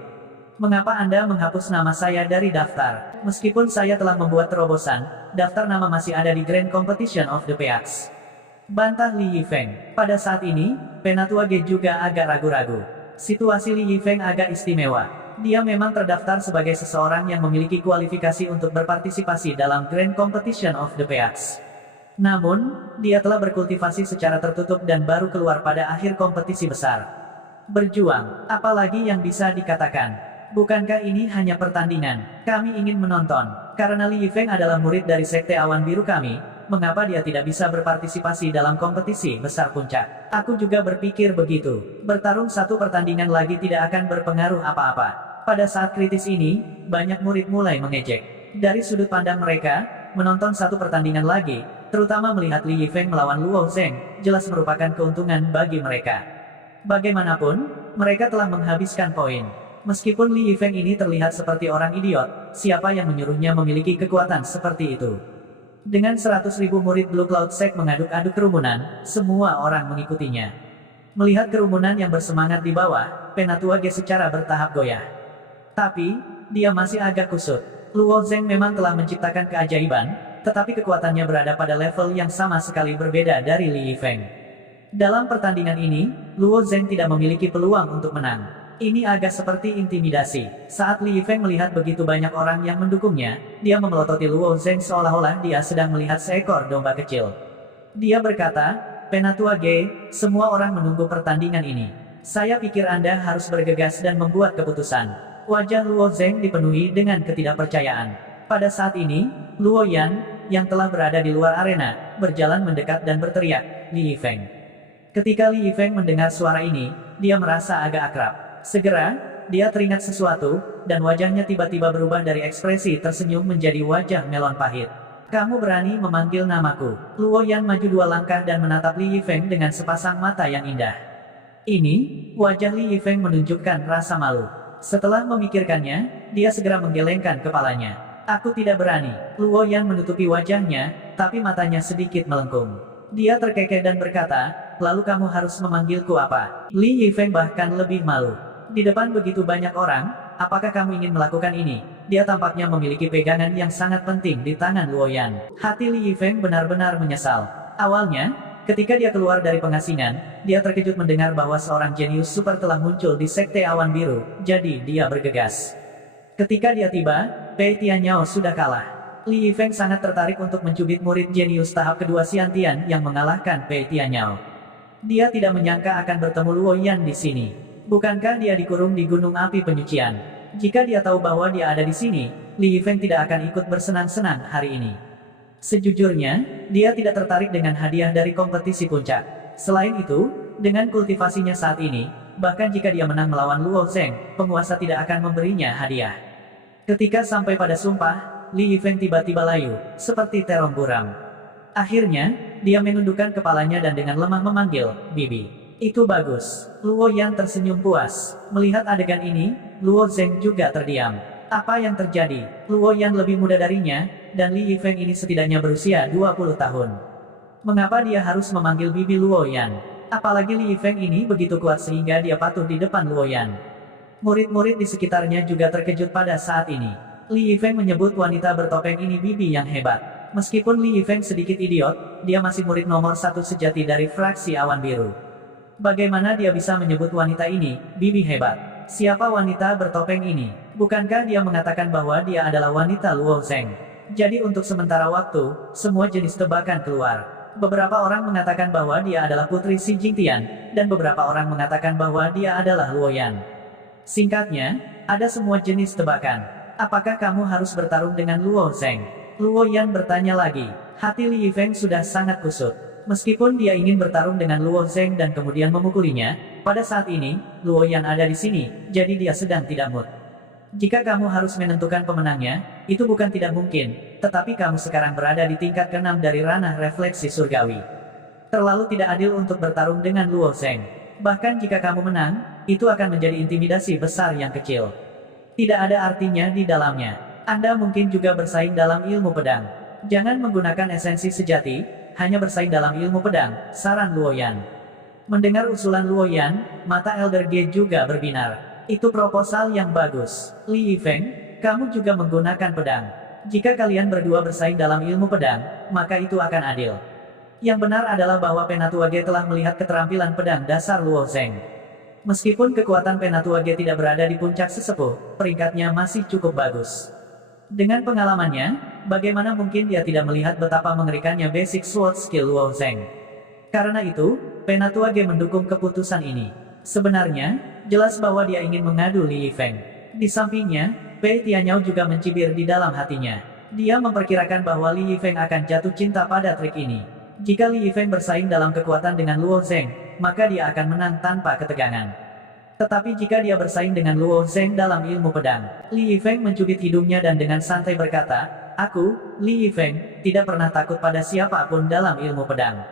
Mengapa Anda menghapus nama saya dari daftar? Meskipun saya telah membuat terobosan, daftar nama masih ada di Grand Competition of the Peaks. Bantah Li Yifeng. Pada saat ini, Penatua G juga agak ragu-ragu. Situasi Li Yifeng agak istimewa. Dia memang terdaftar sebagai seseorang yang memiliki kualifikasi untuk berpartisipasi dalam Grand Competition of the Peaks. Namun, dia telah berkultivasi secara tertutup dan baru keluar pada akhir kompetisi besar. Berjuang, apalagi yang bisa dikatakan. Bukankah ini hanya pertandingan? Kami ingin menonton. Karena Li Yifeng adalah murid dari Sekte Awan Biru kami, mengapa dia tidak bisa berpartisipasi dalam kompetisi besar puncak? Aku juga berpikir begitu. Bertarung satu pertandingan lagi tidak akan berpengaruh apa-apa. Pada saat kritis ini, banyak murid mulai mengejek. Dari sudut pandang mereka, menonton satu pertandingan lagi, terutama melihat Li Yifeng melawan Luo Zheng, jelas merupakan keuntungan bagi mereka. Bagaimanapun, mereka telah menghabiskan poin. Meskipun Li Yifeng ini terlihat seperti orang idiot, siapa yang menyuruhnya memiliki kekuatan seperti itu? Dengan 100.000 murid Blue Cloud Sect mengaduk-aduk kerumunan, semua orang mengikutinya. Melihat kerumunan yang bersemangat di bawah, Penatua G secara bertahap goyah. Tapi, dia masih agak kusut. Luo Zheng memang telah menciptakan keajaiban, tetapi kekuatannya berada pada level yang sama sekali berbeda dari Li Yifeng. Dalam pertandingan ini, Luo Zheng tidak memiliki peluang untuk menang. Ini agak seperti intimidasi. Saat Li Yifeng melihat begitu banyak orang yang mendukungnya, dia memelototi Luo Zheng seolah-olah dia sedang melihat seekor domba kecil. Dia berkata, Penatua G, semua orang menunggu pertandingan ini. Saya pikir Anda harus bergegas dan membuat keputusan. Wajah Luo Zheng dipenuhi dengan ketidakpercayaan. Pada saat ini, Luo Yan, yang telah berada di luar arena, berjalan mendekat dan berteriak, Li Yifeng. Ketika Li Yifeng mendengar suara ini, dia merasa agak akrab. Segera, dia teringat sesuatu, dan wajahnya tiba-tiba berubah dari ekspresi tersenyum menjadi wajah melon pahit. Kamu berani memanggil namaku? Luo Yan maju 2 langkah dan menatap Li Yifeng dengan sepasang mata yang indah. Ini, wajah Li Yifeng menunjukkan rasa malu. Setelah memikirkannya, dia segera menggelengkan kepalanya. Aku tidak berani. Luo Yan menutupi wajahnya, tapi matanya sedikit melengkung. Dia terkekeh dan berkata, lalu kamu harus memanggilku apa? Li Yifeng bahkan lebih malu. Di depan begitu banyak orang, apakah kamu ingin melakukan ini? Dia tampaknya memiliki pegangan yang sangat penting di tangan Luo Yan. Hati Li Yifeng benar-benar menyesal. Awalnya, ketika dia keluar dari pengasingan, dia terkejut mendengar bahwa seorang jenius super telah muncul di Sekte Awan Biru, jadi dia bergegas. Ketika dia tiba, Pei Tianyao sudah kalah. Li Yifeng sangat tertarik untuk mencubit murid jenius tahap kedua Xiantian yang mengalahkan Pei Tianyao. Dia tidak menyangka akan bertemu Luo Yan di sini. Bukankah dia dikurung di Gunung Api Penyucian? Jika dia tahu bahwa dia ada di sini, Li Yifeng tidak akan ikut bersenang-senang hari ini. Sejujurnya, dia tidak tertarik dengan hadiah dari kompetisi puncak. Selain itu, dengan kultivasinya saat ini, bahkan jika dia menang melawan Luo Zheng, penguasa tidak akan memberinya hadiah. Ketika sampai pada sumpah, Li Yifeng tiba-tiba layu, seperti terong buram. Akhirnya, dia menundukkan kepalanya dan dengan lemah memanggil, Bibi. Itu bagus. Luo Yan tersenyum puas. Melihat adegan ini, Luo Zheng juga terdiam. Apa yang terjadi? Luo Yan lebih muda darinya, dan Li Yifeng ini setidaknya berusia 20 tahun. Mengapa dia harus memanggil Bibi Luo Yan? Apalagi Li Yifeng ini begitu kuat sehingga dia patuh di depan Luo Yan. Murid-murid di sekitarnya juga terkejut pada saat ini. Li Yifeng menyebut wanita bertopeng ini Bibi yang hebat. Meskipun Li Yifeng sedikit idiot, dia masih murid nomor 1 sejati dari fraksi Awan Biru. Bagaimana dia bisa menyebut wanita ini, Bibi hebat? Siapa wanita bertopeng ini? Bukankah dia mengatakan bahwa dia adalah wanita Luo Zheng? Jadi untuk sementara waktu, semua jenis tebakan keluar. Beberapa orang mengatakan bahwa dia adalah putri Xi Jingtian, dan beberapa orang mengatakan bahwa dia adalah Luo Yan. Singkatnya, ada semua jenis tebakan. Apakah kamu harus bertarung dengan Luo Zheng? Luo Yan bertanya lagi. Hati Li Yifeng sudah sangat kusut. Meskipun dia ingin bertarung dengan Luo Zheng dan kemudian memukulinya, pada saat ini, Luo Yan ada di sini, jadi dia sedang tidak mood. Jika kamu harus menentukan pemenangnya, itu bukan tidak mungkin, tetapi kamu sekarang berada di tingkat ke-6 dari ranah refleksi surgawi. Terlalu tidak adil untuk bertarung dengan Luo Zheng. Bahkan jika kamu menang, itu akan menjadi intimidasi besar yang kecil. Tidak ada artinya di dalamnya. Anda mungkin juga bersaing dalam ilmu pedang. Jangan menggunakan esensi sejati, hanya bersaing dalam ilmu pedang, saran Luo Yan. Mendengar usulan Luo Yan, mata Elder Ge juga berbinar. Itu proposal yang bagus. Li Yifeng, kamu juga menggunakan pedang. Jika kalian berdua bersaing dalam ilmu pedang, maka itu akan adil. Yang benar adalah bahwa Penatua Ge telah melihat keterampilan pedang dasar Luo Zheng. Meskipun kekuatan Penatua Ge tidak berada di puncak sesepuh, peringkatnya masih cukup bagus. Dengan pengalamannya, bagaimana mungkin dia tidak melihat betapa mengerikannya basic sword skill Luo Zheng. Karena itu, Penatua Ge mendukung keputusan ini. Sebenarnya, jelas bahwa dia ingin mengadu Li Yifeng. Di sampingnya, Pei Tianyao juga mencibir di dalam hatinya. Dia memperkirakan bahwa Li Yifeng akan jatuh cinta pada trik ini. Jika Li Yifeng bersaing dalam kekuatan dengan Luo Zheng, maka dia akan menang tanpa ketegangan. Tetapi jika dia bersaing dengan Luo Zheng dalam ilmu pedang, Li Yifeng mencubit hidungnya dan dengan santai berkata, aku, Li Yifeng, tidak pernah takut pada siapapun dalam ilmu pedang.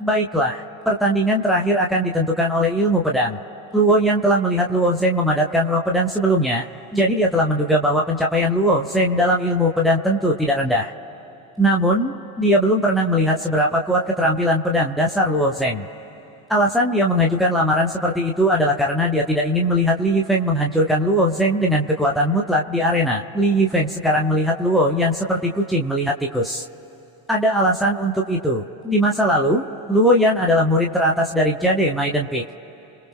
Baiklah, pertandingan terakhir akan ditentukan oleh ilmu pedang. Luo Yan telah melihat Luo Zheng memadatkan roh pedang sebelumnya, jadi dia telah menduga bahwa pencapaian Luo Zheng dalam ilmu pedang tentu tidak rendah. Namun, dia belum pernah melihat seberapa kuat keterampilan pedang dasar Luo Zheng. Alasan dia mengajukan lamaran seperti itu adalah karena dia tidak ingin melihat Li Yifeng menghancurkan Luo Zheng dengan kekuatan mutlak di arena. Li Yifeng sekarang melihat Luo Yan seperti kucing melihat tikus. Ada alasan untuk itu. Di masa lalu, Luo Yan adalah murid teratas dari Jade Maiden Peak.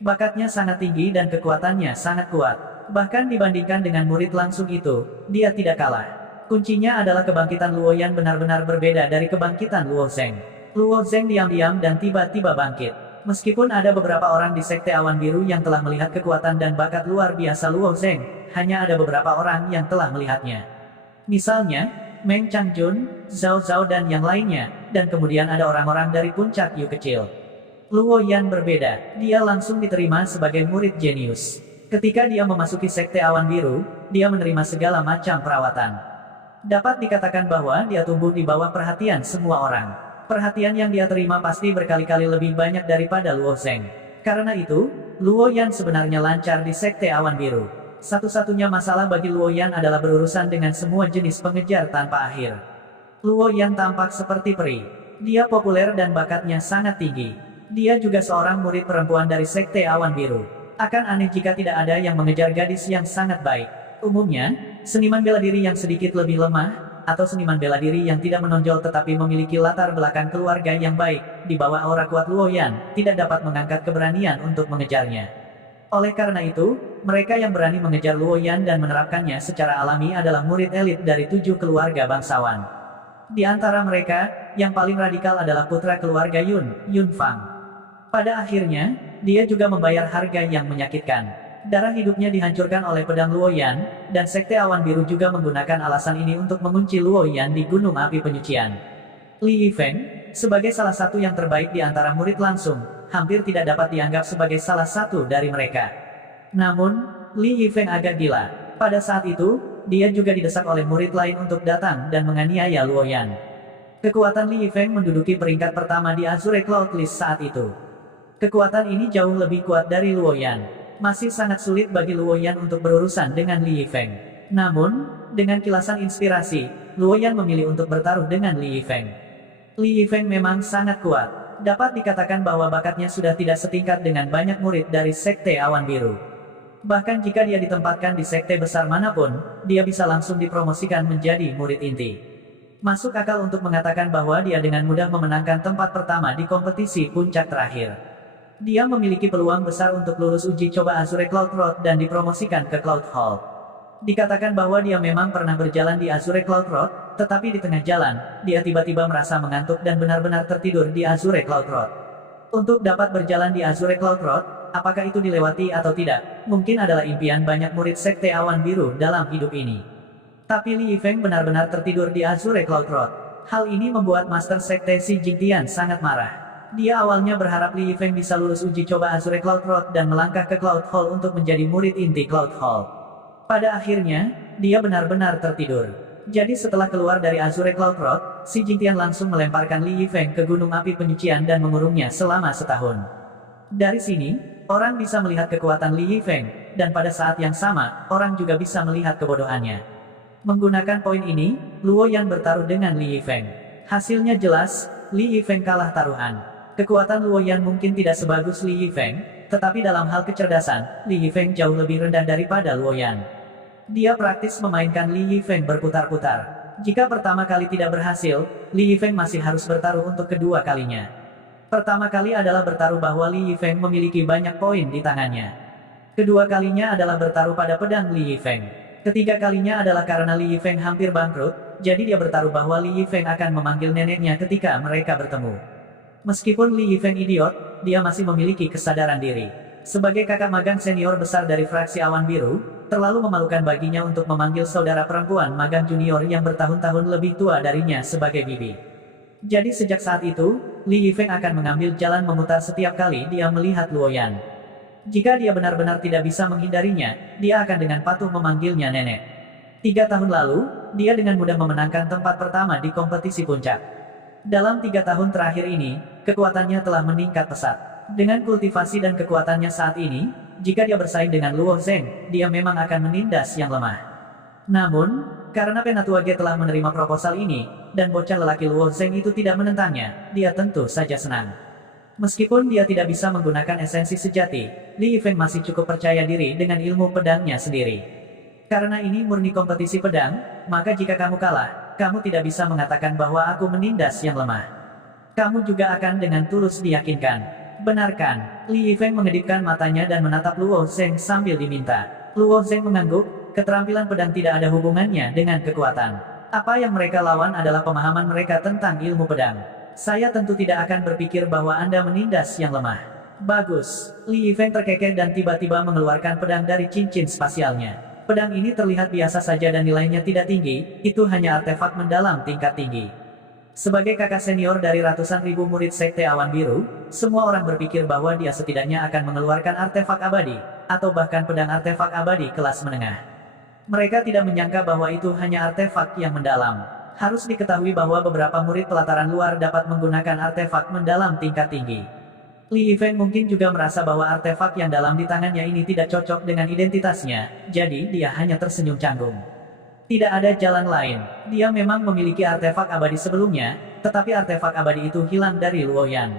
Bakatnya sangat tinggi dan kekuatannya sangat kuat. Bahkan dibandingkan dengan murid langsung itu, dia tidak kalah. Kuncinya adalah kebangkitan Luo Yan benar-benar berbeda dari kebangkitan Luo Zheng. Luo Zheng diam-diam dan tiba-tiba bangkit. Meskipun ada beberapa orang di Sekte Awan Biru yang telah melihat kekuatan dan bakat luar biasa Luo Zheng, hanya ada beberapa orang yang telah melihatnya. Misalnya, Meng Changjun, Zhao Zhao dan yang lainnya, dan kemudian ada orang-orang dari puncak Yu kecil. Luo Yan berbeda, dia langsung diterima sebagai murid jenius. Ketika dia memasuki Sekte Awan Biru, dia menerima segala macam perawatan. Dapat dikatakan bahwa dia tumbuh di bawah perhatian semua orang. Perhatian yang dia terima pasti berkali-kali lebih banyak daripada Luo Zheng. Karena itu, Luo Yan sebenarnya lancar di Sekte Awan Biru. Satu-satunya masalah bagi Luo Yan adalah berurusan dengan semua jenis pengejar tanpa akhir. Luo Yan tampak seperti peri. Dia populer dan bakatnya sangat tinggi. Dia juga seorang murid perempuan dari Sekte Awan Biru. Akan aneh jika tidak ada yang mengejar gadis yang sangat baik. Umumnya, seniman bela diri yang sedikit lebih lemah, atau seniman bela diri yang tidak menonjol tetapi memiliki latar belakang keluarga yang baik, di bawah aura kuat Luo Yan, tidak dapat mengangkat keberanian untuk mengejarnya. Oleh karena itu, mereka yang berani mengejar Luo Yan dan menerapkannya secara alami adalah murid elit dari 7 keluarga bangsawan. Di antara mereka, yang paling radikal adalah putra keluarga Yun Fang. Pada akhirnya, dia juga membayar harga yang menyakitkan. Darah hidupnya dihancurkan oleh pedang Luo Yan, dan Sekte Awan Biru juga menggunakan alasan ini untuk mengunci Luo Yan di Gunung Api Penyucian. Li Yifeng, sebagai salah satu yang terbaik di antara murid langsung, hampir tidak dapat dianggap sebagai salah satu dari mereka. Namun, Li Yifeng agak gila. Pada saat itu, dia juga didesak oleh murid lain untuk datang dan menganiaya Luo Yan. Kekuatan Li Yifeng menduduki peringkat pertama di Azure Cloud List saat itu. Kekuatan ini jauh lebih kuat dari Luo Yan. Masih sangat sulit bagi Luo Yan untuk berurusan dengan Li Yifeng. Namun, dengan kilasan inspirasi, Luo Yan memilih untuk bertaruh dengan Li Yifeng. Li Yifeng memang sangat kuat. Dapat dikatakan bahwa bakatnya sudah tidak setingkat dengan banyak murid dari Sekte Awan Biru. Bahkan jika dia ditempatkan di sekte besar manapun, dia bisa langsung dipromosikan menjadi murid inti. Masuk akal untuk mengatakan bahwa dia dengan mudah memenangkan tempat pertama di kompetisi puncak terakhir. Dia memiliki peluang besar untuk lulus uji coba Azure Cloud Road dan dipromosikan ke Cloud Hall. Dikatakan bahwa dia memang pernah berjalan di Azure Cloud Road, tetapi di tengah jalan, dia tiba-tiba merasa mengantuk dan benar-benar tertidur di Azure Cloud Road. Untuk dapat berjalan di Azure Cloud Road, apakah itu dilewati atau tidak, mungkin adalah impian banyak murid Sekte Awan Biru dalam hidup ini. Tapi Li Yifeng benar-benar tertidur di Azure Cloud Road. Hal ini membuat Master Sekte Xi Jingtian sangat marah. Dia awalnya berharap Li Yifeng bisa lulus uji coba Azure Cloud Road dan melangkah ke Cloud Hall untuk menjadi murid inti Cloud Hall. Pada akhirnya, dia benar-benar tertidur. Jadi setelah keluar dari Azure Cloud Road, Xi Jingtian langsung melemparkan Li Yifeng ke Gunung Api Penyucian dan mengurungnya selama setahun. Dari sini, orang bisa melihat kekuatan Li Yifeng, dan pada saat yang sama, orang juga bisa melihat kebodohannya. Menggunakan poin ini, Luo Yan bertaruh dengan Li Yifeng. Hasilnya jelas, Li Yifeng kalah taruhan. Kekuatan Luo Yan mungkin tidak sebagus Li Yifeng, tetapi dalam hal kecerdasan, Li Yifeng jauh lebih rendah daripada Luo Yan. Dia praktis memainkan Li Yifeng berputar-putar. Jika pertama kali tidak berhasil, Li Yifeng masih harus bertaruh untuk kedua kalinya. Pertama kali adalah bertaruh bahwa Li Yifeng memiliki banyak poin di tangannya. Kedua kalinya adalah bertaruh pada pedang Li Yifeng. Ketiga kalinya adalah karena Li Yifeng hampir bangkrut, jadi dia bertaruh bahwa Li Yifeng akan memanggil neneknya ketika mereka bertemu. Meskipun Li Yifeng idiot, dia masih memiliki kesadaran diri. Sebagai kakak magang senior besar dari fraksi Awan Biru, terlalu memalukan baginya untuk memanggil saudara perempuan magang junior yang bertahun-tahun lebih tua darinya sebagai bibi. Jadi sejak saat itu, Li Yifeng akan mengambil jalan memutar setiap kali dia melihat Luo Yan. Jika dia benar-benar tidak bisa menghindarinya, dia akan dengan patuh memanggilnya nenek. 3 tahun lalu, dia dengan mudah memenangkan tempat pertama di kompetisi puncak. Dalam 3 tahun terakhir ini, kekuatannya telah meningkat pesat. Dengan kultivasi dan kekuatannya saat ini, jika dia bersaing dengan Luo Zheng, dia memang akan menindas yang lemah. Namun, karena Penatua Ge telah menerima proposal ini, dan bocah lelaki Luo Zheng itu tidak menentangnya, dia tentu saja senang. Meskipun dia tidak bisa menggunakan esensi sejati, Li Yifeng masih cukup percaya diri dengan ilmu pedangnya sendiri. Karena ini murni kompetisi pedang, maka jika kamu kalah, kamu tidak bisa mengatakan bahwa aku menindas yang lemah. Kamu juga akan dengan tulus diyakinkan. Benarkan? Li Yifeng mengedipkan matanya dan menatap Luo Zheng sambil diminta. Luo Zheng mengangguk, keterampilan pedang tidak ada hubungannya dengan kekuatan. Apa yang mereka lawan adalah pemahaman mereka tentang ilmu pedang. Saya tentu tidak akan berpikir bahwa Anda menindas yang lemah. Bagus. Li Yifeng terkekeh dan tiba-tiba mengeluarkan pedang dari cincin spasialnya. Pedang ini terlihat biasa saja dan nilainya tidak tinggi, itu hanya artefak mendalam tingkat tinggi. Sebagai kakak senior dari ratusan ribu murid Sekte Awan Biru, semua orang berpikir bahwa dia setidaknya akan mengeluarkan artefak abadi, atau bahkan pedang artefak abadi kelas menengah. Mereka tidak menyangka bahwa itu hanya artefak yang mendalam. Harus diketahui bahwa beberapa murid pelataran luar dapat menggunakan artefak mendalam tingkat tinggi. Li Yifeng mungkin juga merasa bahwa artefak yang dalam di tangannya ini tidak cocok dengan identitasnya, jadi dia hanya tersenyum canggung. Tidak ada jalan lain. Dia memang memiliki artefak abadi sebelumnya, tetapi artefak abadi itu hilang dari Luoyan.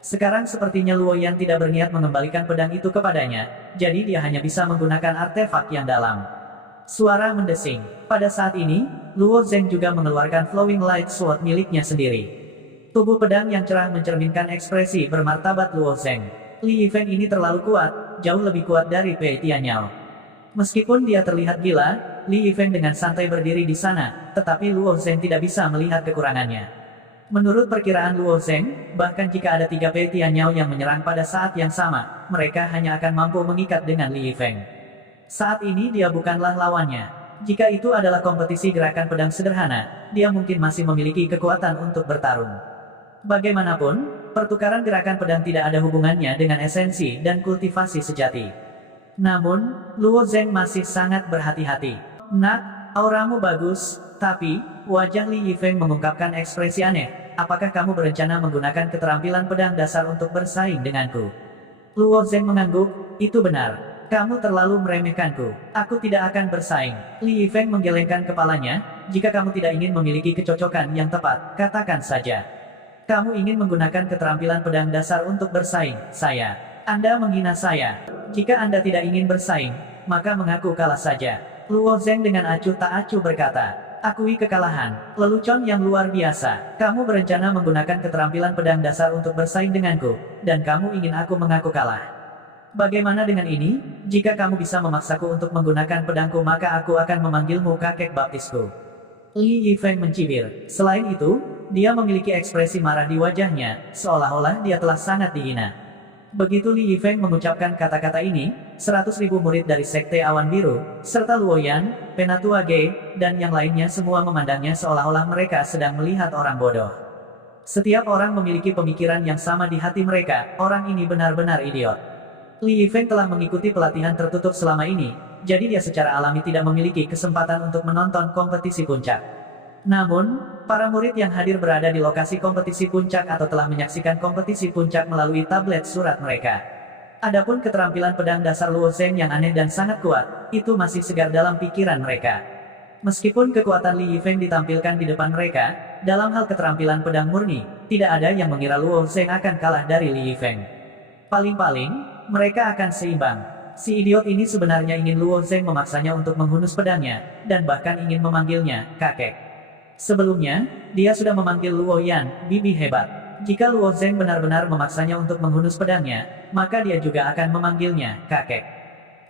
Sekarang sepertinya Luoyan tidak berniat mengembalikan pedang itu kepadanya, jadi dia hanya bisa menggunakan artefak yang dalam. Suara mendesing. Pada saat ini, Luo Zeng juga mengeluarkan Flowing Light Sword miliknya sendiri. Tubuh pedang yang cerah mencerminkan ekspresi bermartabat Luo Zeng. Li Yifeng ini terlalu kuat, jauh lebih kuat dari Pei Tianyao. Meskipun dia terlihat gila, Li Yifeng dengan santai berdiri di sana, tetapi Luo Zeng tidak bisa melihat kekurangannya. Menurut perkiraan Luo Zeng, bahkan jika ada 3 Pei Tianyao yang menyerang pada saat yang sama, mereka hanya akan mampu mengikat dengan Li Yifeng. Saat ini dia bukanlah lawannya. Jika itu adalah kompetisi gerakan pedang sederhana, dia mungkin masih memiliki kekuatan untuk bertarung. Bagaimanapun, pertukaran gerakan pedang tidak ada hubungannya dengan esensi dan kultivasi sejati. Namun, Luo Zeng masih sangat berhati-hati. Nak, auramu bagus, tapi, wajah Li Yifeng mengungkapkan ekspresi aneh. Apakah kamu berencana menggunakan keterampilan pedang dasar untuk bersaing denganku? Luo Zeng mengangguk, itu benar. Kamu terlalu meremehkanku. Aku tidak akan bersaing. Li Yifeng menggelengkan kepalanya. Jika kamu tidak ingin memiliki kecocokan yang tepat, katakan saja. Kamu ingin menggunakan keterampilan pedang dasar untuk bersaing, saya. Anda menghina saya. Jika Anda tidak ingin bersaing, maka mengaku kalah saja. Luo Zeng dengan acuh tak acuh berkata, akui kekalahan, lelucon yang luar biasa. Kamu berencana menggunakan keterampilan pedang dasar untuk bersaing denganku, dan kamu ingin aku mengaku kalah. Bagaimana dengan ini? Jika kamu bisa memaksaku untuk menggunakan pedangku maka aku akan memanggilmu kakek baptisku. Li Yifeng mencibir. Selain itu, dia memiliki ekspresi marah di wajahnya, seolah-olah dia telah sangat dihina. Begitu Li Yifeng mengucapkan kata-kata ini, 100.000 murid dari Sekte Awan Biru, serta Luoyan, Penatua Ge, dan yang lainnya semua memandangnya seolah-olah mereka sedang melihat orang bodoh. Setiap orang memiliki pemikiran yang sama di hati mereka, orang ini benar-benar idiot. Li Yifeng telah mengikuti pelatihan tertutup selama ini, jadi dia secara alami tidak memiliki kesempatan untuk menonton kompetisi puncak. Namun, para murid yang hadir berada di lokasi kompetisi puncak atau telah menyaksikan kompetisi puncak melalui tablet surat mereka. Adapun keterampilan pedang dasar Luo Zeng yang aneh dan sangat kuat, itu masih segar dalam pikiran mereka. Meskipun kekuatan Li Yifeng ditampilkan di depan mereka, dalam hal keterampilan pedang murni, tidak ada yang mengira Luo Zeng akan kalah dari Li Yifeng. Paling-paling, mereka akan seimbang. Si idiot ini sebenarnya ingin Luo Zeng memaksanya untuk menghunus pedangnya, dan bahkan ingin memanggilnya kakek. Sebelumnya, dia sudah memanggil Luo Yan, bibi hebat. Jika Luo Zeng benar-benar memaksanya untuk menghunus pedangnya, maka dia juga akan memanggilnya kakek.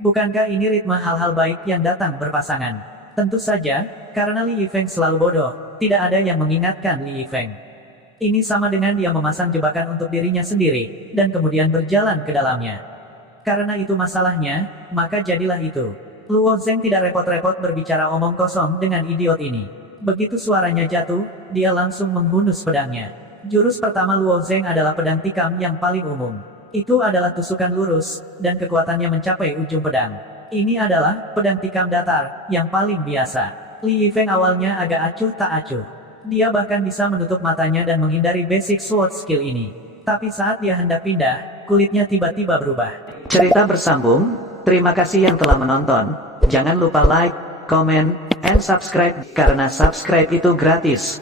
Bukankah ini ritme hal-hal baik yang datang berpasangan? Tentu saja, karena Li Yifeng selalu bodoh, tidak ada yang mengingatkan Li Yifeng. Ini sama dengan dia memasang jebakan untuk dirinya sendiri, dan kemudian berjalan ke dalamnya. Karena itu masalahnya, maka jadilah itu. Luo Zeng tidak repot-repot berbicara omong kosong dengan idiot ini. Begitu suaranya jatuh, dia langsung menghunus pedangnya. Jurus pertama Luo Zeng adalah pedang tikam yang paling umum. Itu adalah tusukan lurus, dan kekuatannya mencapai ujung pedang. Ini adalah pedang tikam datar, yang paling biasa. Li Yifeng awalnya agak acuh tak acuh. Dia bahkan bisa menutup matanya dan menghindari basic sword skill ini. Tapi saat dia hendak pindah, kulitnya tiba-tiba berubah. Cerita bersambung, terima kasih yang telah menonton. Jangan lupa like, comment, and subscribe, karena subscribe itu gratis.